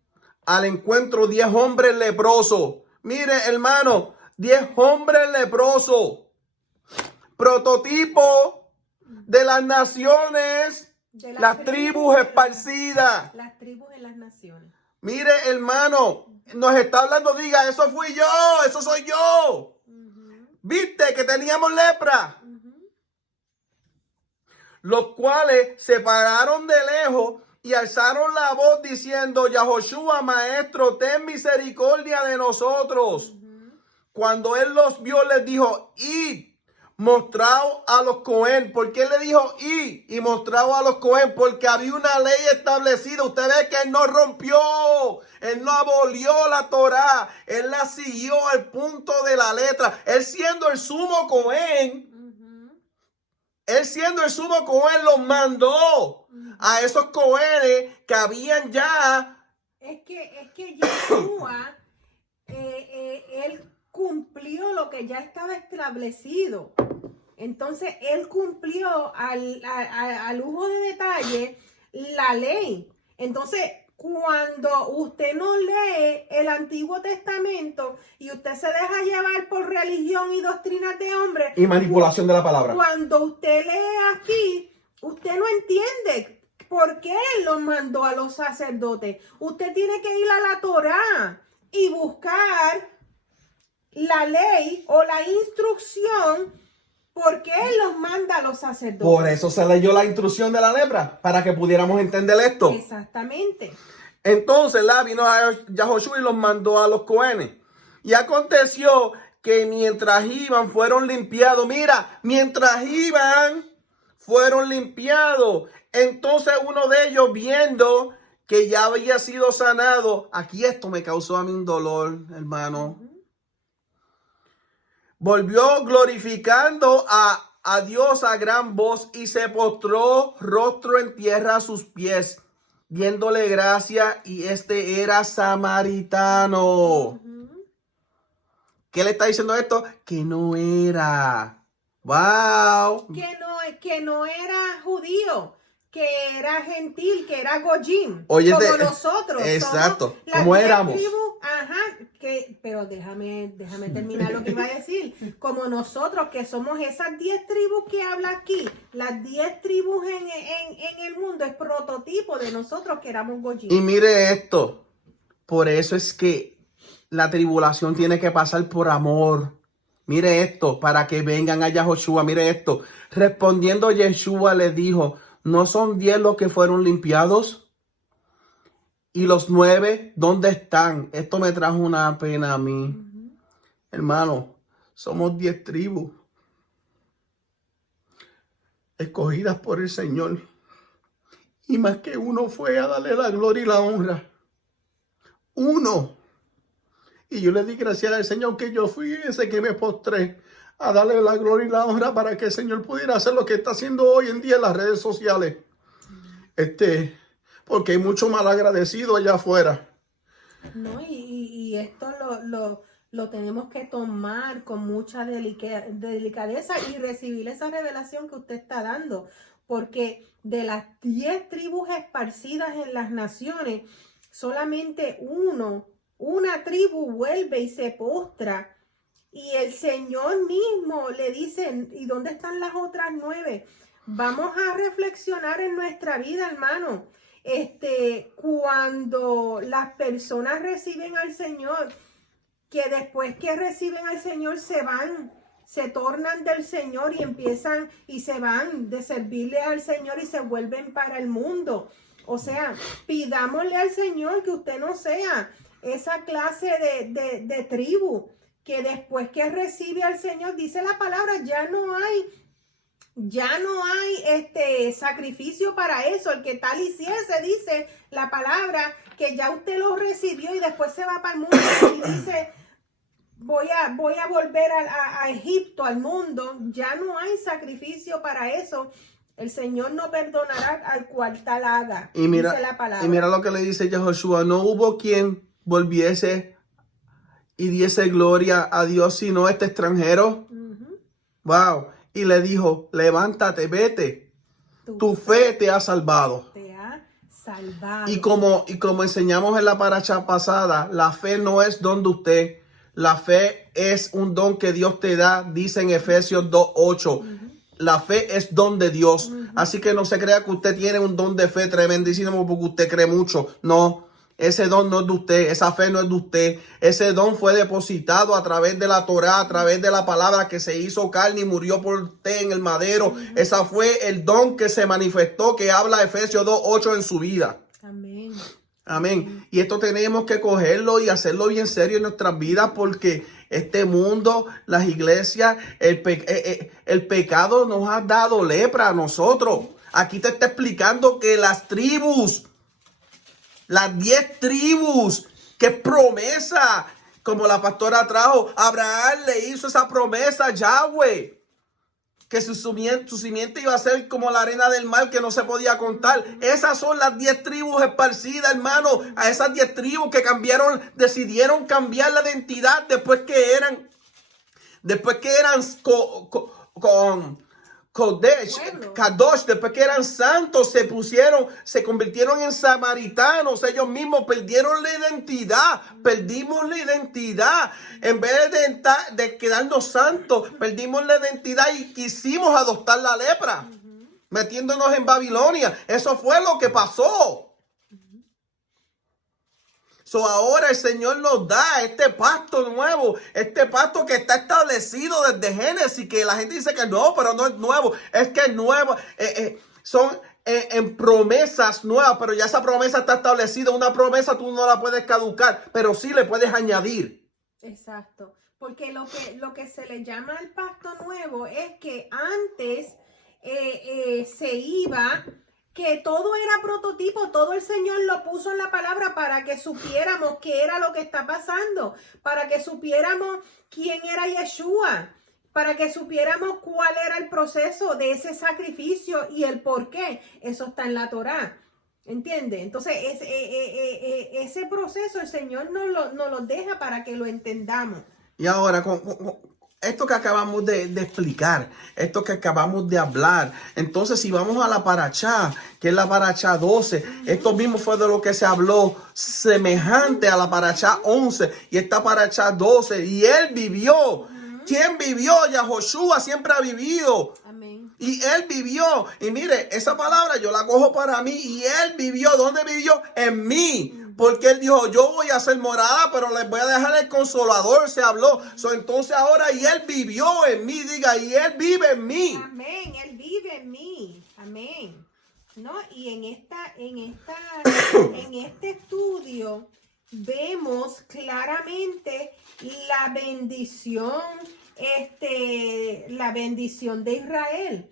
al encuentro 10 hombres leprosos. Mire, hermano, 10 hombres leprosos. Prototipo de las naciones, las tribus esparcidas. Las tribus en las naciones. Mire, hermano, nos está hablando, diga, eso fui yo, eso soy yo. ¿Viste que teníamos lepra? Los cuales se pararon de lejos y alzaron la voz diciendo: Yahoshua, maestro, ten misericordia de nosotros. Cuando él los vio, les dijo: id, mostraos a los Cohen. ¿Por qué le dijo id y mostraos a los Cohen? Porque había una ley establecida. Usted ve que él no rompió, él no abolió la Torá, él la siguió al punto de la letra. Él siendo el sumo Cohen, los mandó a esos Cohenes que habían ya. Es que Yeshua, él cumplió lo que ya estaba establecido. Entonces, él cumplió al lujo de detalle la ley. Entonces, cuando usted no lee el Antiguo Testamento y usted se deja llevar por religión y doctrinas de hombres Y manipulación de la palabra. Cuando usted lee aquí, usted no entiende por qué él los mandó a los sacerdotes. Usted tiene que ir a la Torá y buscar la ley o la instrucción, porque él los manda a los sacerdotes. Por eso se leyó la instrucción de la lepra, para que pudiéramos entender esto. Exactamente. Entonces vino a Yahoshua y los mandó a los Cohenes. Y aconteció que mientras iban fueron limpiados. Mira, mientras iban fueron limpiados. Entonces uno de ellos, viendo que ya había sido sanado, aquí esto me causó a mí un dolor, hermano. Volvió glorificando a Dios a gran voz y se postró rostro en tierra a sus pies, viéndole gracia, y este era samaritano. ¿Qué le está diciendo esto? Que no era. ¡Wow! Que no era judío, que era gentil, que era goyim, Oye, como nosotros. Exacto, somos como éramos. Pero déjame terminar lo que iba a decir. Como nosotros, que somos esas 10 tribus que habla aquí, las 10 tribus en el mundo, es prototipo de nosotros que éramos goyim. Y mire esto, por eso es que la tribulación tiene que pasar por amor. Mire esto, para que vengan a Yahoshua. Mire esto. Respondiendo Yeshua le dijo: ¿no son 10 los que fueron limpiados? ¿Y los 9 dónde están? Esto me trajo una pena a mí. Hermano, Somos 10 tribus escogidas por el Señor. Y más que uno fue a darle la gloria y la honra. Uno. Y yo le di gracias al Señor que yo fui ese que me postré a darle la gloria y la honra para que el Señor pudiera hacer lo que está haciendo hoy en día en las redes sociales. Porque hay mucho mal agradecido allá afuera. No, y esto lo tenemos que tomar con mucha delicadeza y recibir esa revelación que usted está dando. Porque de las 10 tribus esparcidas en las naciones, solamente una tribu vuelve y se postra. Y el Señor mismo le dice, ¿y dónde están las otras 9? Vamos a reflexionar en nuestra vida, hermano. Cuando las personas reciben al Señor, que después que reciben al Señor se tornan del Señor y empiezan y se van de servirle al Señor y se vuelven para el mundo. O sea, pidámosle al Señor que usted no sea esa clase de tribu, que después que recibe al Señor, dice la palabra, ya no hay sacrificio para eso. El que tal hiciese, dice la palabra, que ya usted lo recibió y después se va para el mundo y dice, voy a volver a Egipto, al mundo. Ya no hay sacrificio para eso. El Señor no perdonará al cual tal haga, y mira, dice la palabra. Y mira lo que le dice Yahoshua, no hubo quien volviese y diese gloria a Dios sino este extranjero. Wow. Y le dijo, levántate, vete. Tu fe te ha salvado. Te ha salvado. Y como enseñamos en la paracha pasada, la fe no es don de usted. La fe es un don que Dios te da, dice en Efesios 2:8. La fe es don de Dios. Así que no se crea que usted tiene un don de fe tremendísimo porque usted cree mucho. No. Ese don no es de usted, esa fe no es de usted. Ese don fue depositado a través de la Torá, a través de la palabra que se hizo carne y murió por usted en el madero. Esa fue el don que se manifestó, que habla Efesios 2:8 en su vida. Amén. Amén. Y esto tenemos que cogerlo y hacerlo bien serio en nuestras vidas porque este mundo, las iglesias, el pecado nos ha dado lepra a nosotros. Aquí te está explicando que las 10 tribus, qué promesa, como la pastora trajo, Abraham le hizo esa promesa a Yahweh, que su simiente iba a ser como la arena del mar que no se podía contar. Esas son las 10 tribus esparcidas, hermano, a esas 10 tribus que decidieron cambiar la identidad después que eran Kadosh, después que eran santos, se convirtieron en samaritanos. Ellos mismos perdieron la identidad. Perdimos la identidad. En vez de quedarnos santos, perdimos la identidad y quisimos adoptar la lepra, metiéndonos en Babilonia. Eso fue lo que pasó. Ahora el Señor nos da este pacto nuevo, este pacto que está establecido desde Génesis, que la gente dice que no, pero no es nuevo, es que es nuevo, son en promesas nuevas, pero ya esa promesa está establecida. Una promesa tú no la puedes caducar, pero sí le puedes añadir. Exacto, porque lo que se le llama el pacto nuevo es que antes se iba, que todo era prototipo, todo el Señor lo puso en la palabra para que supiéramos qué era lo que está pasando, para que supiéramos quién era Yeshua, para que supiéramos cuál era el proceso de ese sacrificio y el por qué. Eso está en la Torá, ¿entiende? Entonces ese proceso el Señor nos lo deja para que lo entendamos. Y ahora con esto que acabamos de explicar, esto que acabamos de hablar, entonces si vamos a la paracha, que es la paracha 12, esto mismo fue de lo que se habló, semejante a la paracha 11 y esta paracha 12, y él vivió. ¿Quién vivió? Yahoshua siempre ha vivido. Amén. Y él vivió. Y mire, esa palabra yo la cojo para mí. Y él vivió. ¿Dónde vivió? En mí. Porque él dijo, yo voy a hacer morada, pero les voy a dejar el consolador. Se habló. Entonces ahora, y él vivió en mí. Diga, y él vive en mí. Amén. Él vive en mí. Amén. ¿No? Y en este estudio vemos claramente la bendición la bendición de Israel.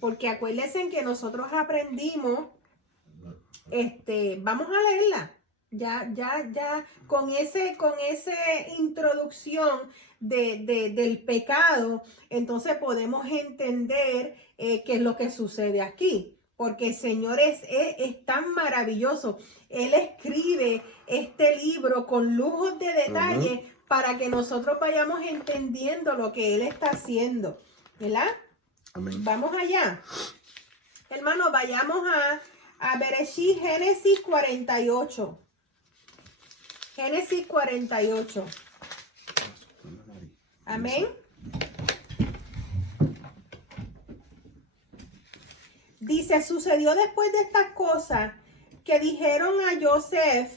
Porque acuérdense que nosotros aprendimos, vamos a leerla. Ya, con ese introducción del pecado, entonces podemos entender qué es lo que sucede aquí. Porque el Señor es tan maravilloso. Él escribe este libro con lujos de detalle para que nosotros vayamos entendiendo lo que Él está haciendo. ¿Verdad? Amén. Vamos allá. Hermano, vayamos a Bereshit, Génesis 48. Génesis 48. Amén. Dice, sucedió después de estas cosas que dijeron a Joseph,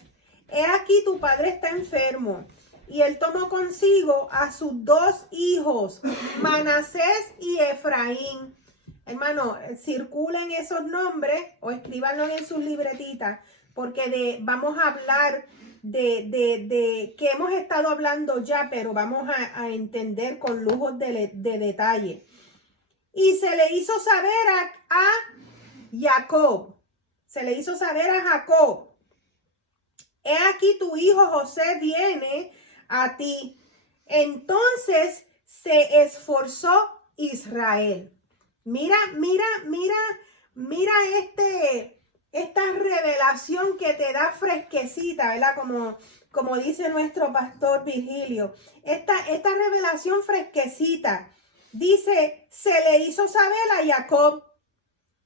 he aquí tu padre está enfermo. Y él tomó consigo a sus dos hijos, Manasés y Efraín. Hermano, circulen esos nombres o escríbanlos en sus libretitas, porque vamos a hablar de que hemos estado hablando ya, pero vamos a entender con lujos de detalle. Y se le hizo saber a Jacob, se le hizo saber a Jacob, he aquí tu hijo José viene a ti. Entonces se esforzó Israel. Mira esta revelación que te da fresquecita, ¿verdad? Como dice nuestro pastor Virgilio. Esta revelación fresquecita. Dice, se le hizo saber a Jacob,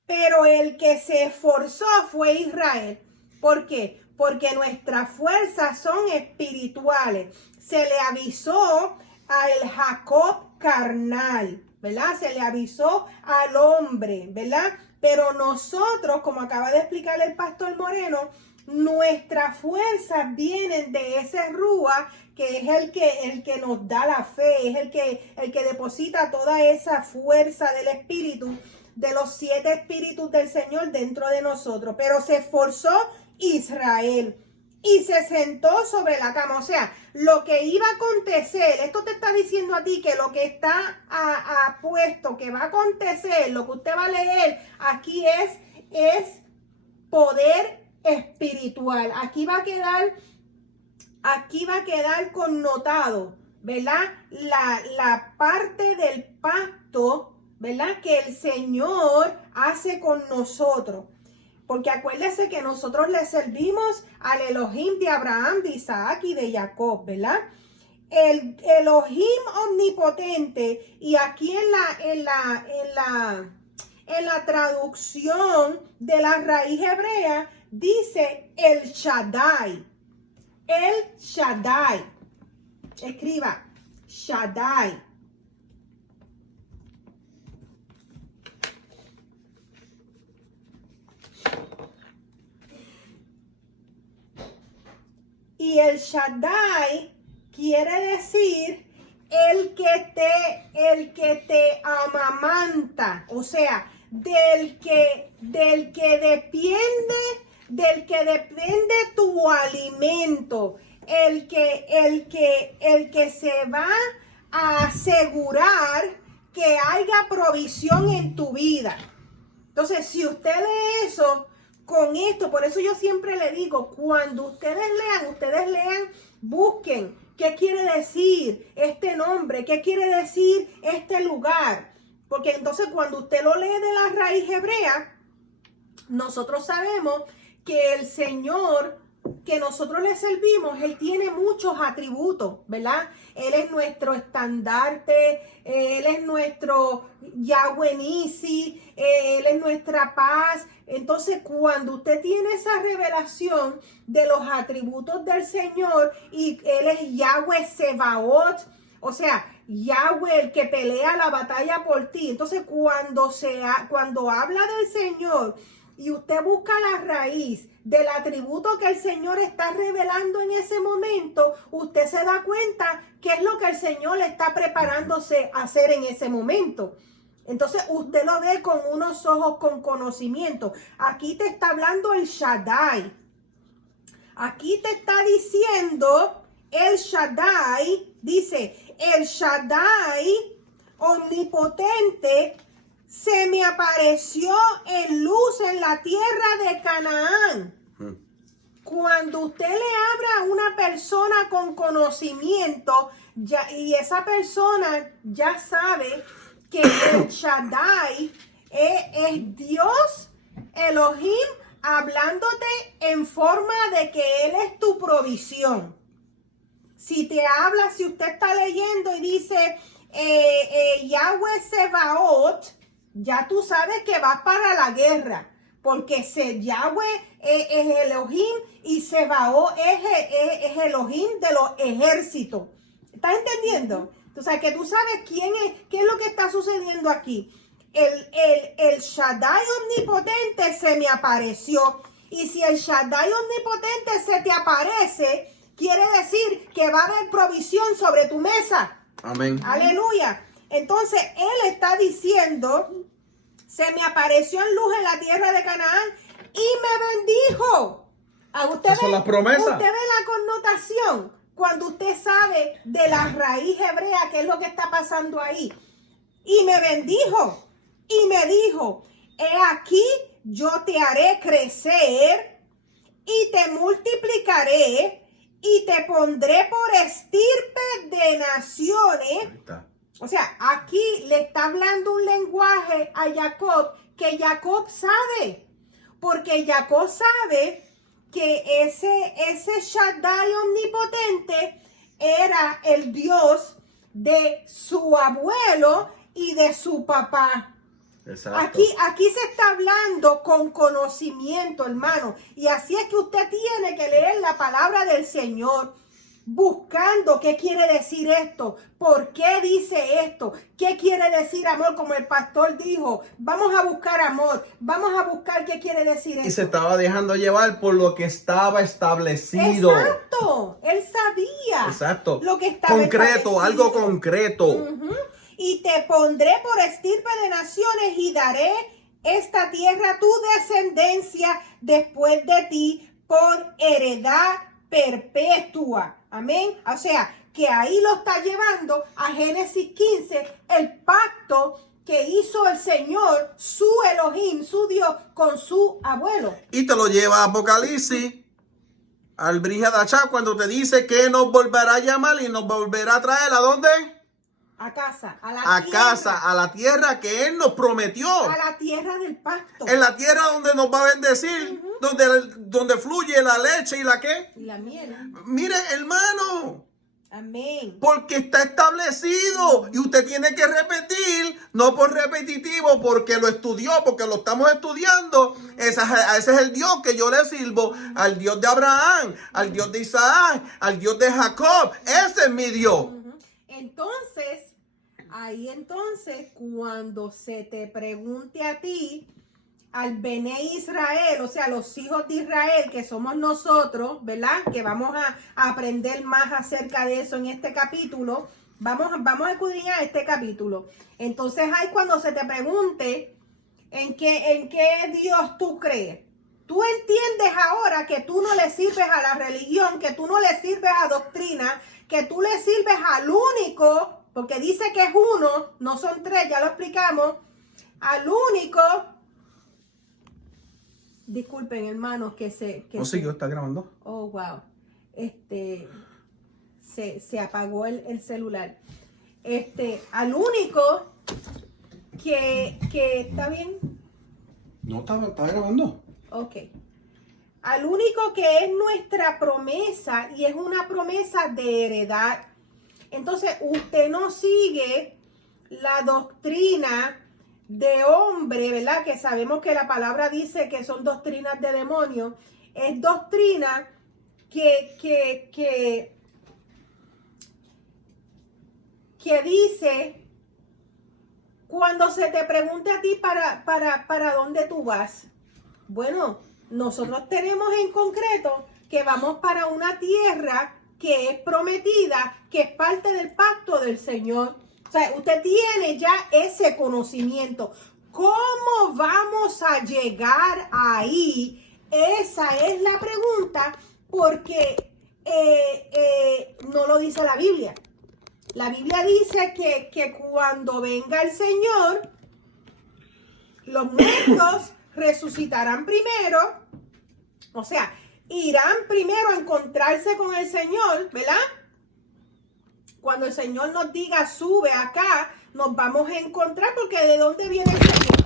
pero el que se esforzó fue Israel. ¿Por qué? Porque nuestras fuerzas son espirituales. Se le avisó al Jacob carnal, ¿verdad? Se le avisó al hombre, ¿verdad? Pero nosotros, como acaba de explicar el pastor Moreno, nuestras fuerzas vienen de ese Rúa, que es el que nos da la fe, es el que deposita toda esa fuerza del Espíritu, de los 7 espíritus del Señor dentro de nosotros. Pero se esforzó Israel y se sentó sobre la cama. O sea, lo que iba a acontecer, esto te está diciendo a ti que lo que está puesto, que va a acontecer, lo que usted va a leer aquí es poder espiritual. Aquí va a quedar connotado, ¿verdad? La parte del pacto, ¿verdad? Que el Señor hace con nosotros. Porque acuérdese que nosotros le servimos al Elohim de Abraham, de Isaac y de Jacob, ¿verdad? El Elohim omnipotente, y aquí en la traducción de la raíz hebrea dice el Shaddai. El Shaddai. Escriba Shaddai. Y el Shaddai quiere decir el que te amamanta, o sea, del que depende tu alimento, el que se va a asegurar que haya provisión en tu vida. Entonces, si usted lee eso, con esto, por eso yo siempre le digo, cuando ustedes lean, busquen qué quiere decir este nombre, qué quiere decir este lugar. Porque entonces cuando usted lo lee de la raíz hebrea, nosotros sabemos que el Señor que nosotros le servimos, Él tiene muchos atributos, ¿verdad? Él es nuestro estandarte, Él es nuestro Yahweh Nisi, Él es nuestra paz. Entonces, cuando usted tiene esa revelación de los atributos del Señor, y Él es Yahweh Sebaot, o sea, Yahweh, el que pelea la batalla por ti. Entonces, cuando habla del Señor y usted busca la raíz del atributo que el Señor está revelando en ese momento, usted se da cuenta qué es lo que el Señor le está preparándose a hacer en ese momento. Entonces usted lo ve con unos ojos con conocimiento. Aquí te está hablando el Shaddai. Aquí te está diciendo el Shaddai Dice, el Shaddai omnipotente se me apareció en luz en la tierra de Canaán. Cuando usted le habla a una persona con conocimiento y esa persona ya sabe que el Shaddai es Dios, Elohim, hablándote en forma de que Él es tu provisión. Si te habla, si usted está leyendo y dice Yahweh Sebaot, ya tú sabes que vas para la guerra. Porque Yahweh es Elohim y Sebaot es Elohim de los ejércitos. ¿Estás entendiendo? O sea, que tú sabes qué es lo que está sucediendo aquí. El Shaddai omnipotente se me apareció. Y si el Shaddai omnipotente se te aparece, quiere decir que va a haber provisión sobre tu mesa. Amén. Aleluya. Entonces, él está diciendo, se me apareció en luz en la tierra de Canaán y me bendijo. ¿Usted Esas son las promesas. Usted ve la connotación cuando usted sabe de la raíz hebrea, qué es lo que está pasando ahí. Y me bendijo y me dijo, he aquí yo te haré crecer y te multiplicaré y te pondré por estirpe de naciones. O sea, aquí le está hablando un lenguaje a Jacob que Jacob sabe. Porque Jacob sabe que ese Shaddai omnipotente era el Dios de su abuelo y de su papá. Exacto. Aquí se está hablando con conocimiento, hermano. Y así es que usted tiene que leer la palabra del Señor, buscando qué quiere decir esto, por qué dice esto, qué quiere decir amor, como el pastor dijo. Vamos a buscar amor, vamos a buscar qué quiere decir esto. Y se estaba dejando llevar por lo que estaba establecido. Exacto, él sabía. Exacto. Lo que estaba concreto, algo concreto. Y te pondré por estirpe de naciones y daré esta tierra a tu descendencia después de ti por heredad perpetua. Amén. O sea, que ahí lo está llevando a Génesis 15, el pacto que hizo el Señor, su Elohim, su Dios, con su abuelo. Y te lo lleva a Apocalipsis, al Brihadachá, cuando te dice que nos volverá a llamar y nos volverá a traer, ¿a dónde? A casa, a la A tierra. casa, a la tierra que Él nos prometió. A la tierra del pacto. En la tierra donde nos va a bendecir, donde fluye la leche y la qué. Y la miel. Mire, hermano. Amén. Porque está establecido y usted tiene que repetir, no por repetitivo, porque lo estudió, porque lo estamos estudiando. Ese es el Dios que yo le sirvo, al Dios de Abraham, al Dios de Isaac, al Dios de Jacob. Ese es mi Dios. Entonces, cuando se te pregunte a ti, al Bené Israel, o sea, los hijos de Israel, que somos nosotros, ¿verdad? Que vamos a aprender más acerca de eso en este capítulo. Vamos a escudriñar este capítulo. Entonces, ahí cuando se te pregunte en qué Dios tú crees, tú entiendes ahora que tú no le sirves a la religión, que tú no le sirves a doctrina, que tú le sirves al único, porque dice que es uno, no son tres, ya lo explicamos, al único. Disculpen, hermanos, ¿Siguió? ¿Está grabando? Oh, wow. Se apagó el celular. Al único que ¿está bien? No, está grabando. Ok. Al único que es nuestra promesa, y es una promesa de heredad. Entonces, usted no sigue la doctrina de hombre, ¿verdad? Que sabemos que la palabra dice que son doctrinas de demonios. Es doctrina que dice, cuando se te pregunte a ti para dónde tú vas. Bueno, nosotros tenemos en concreto que vamos para una tierra que es prometida, que es parte del pacto del Señor. O sea, usted tiene ya ese conocimiento. ¿Cómo vamos a llegar ahí? Esa es la pregunta, porque no lo dice la Biblia. La Biblia dice que cuando venga el Señor, los muertos resucitarán primero, o sea, irán primero a encontrarse con el Señor, ¿verdad? Cuando el Señor nos diga, sube acá, nos vamos a encontrar, porque ¿de dónde viene el Señor?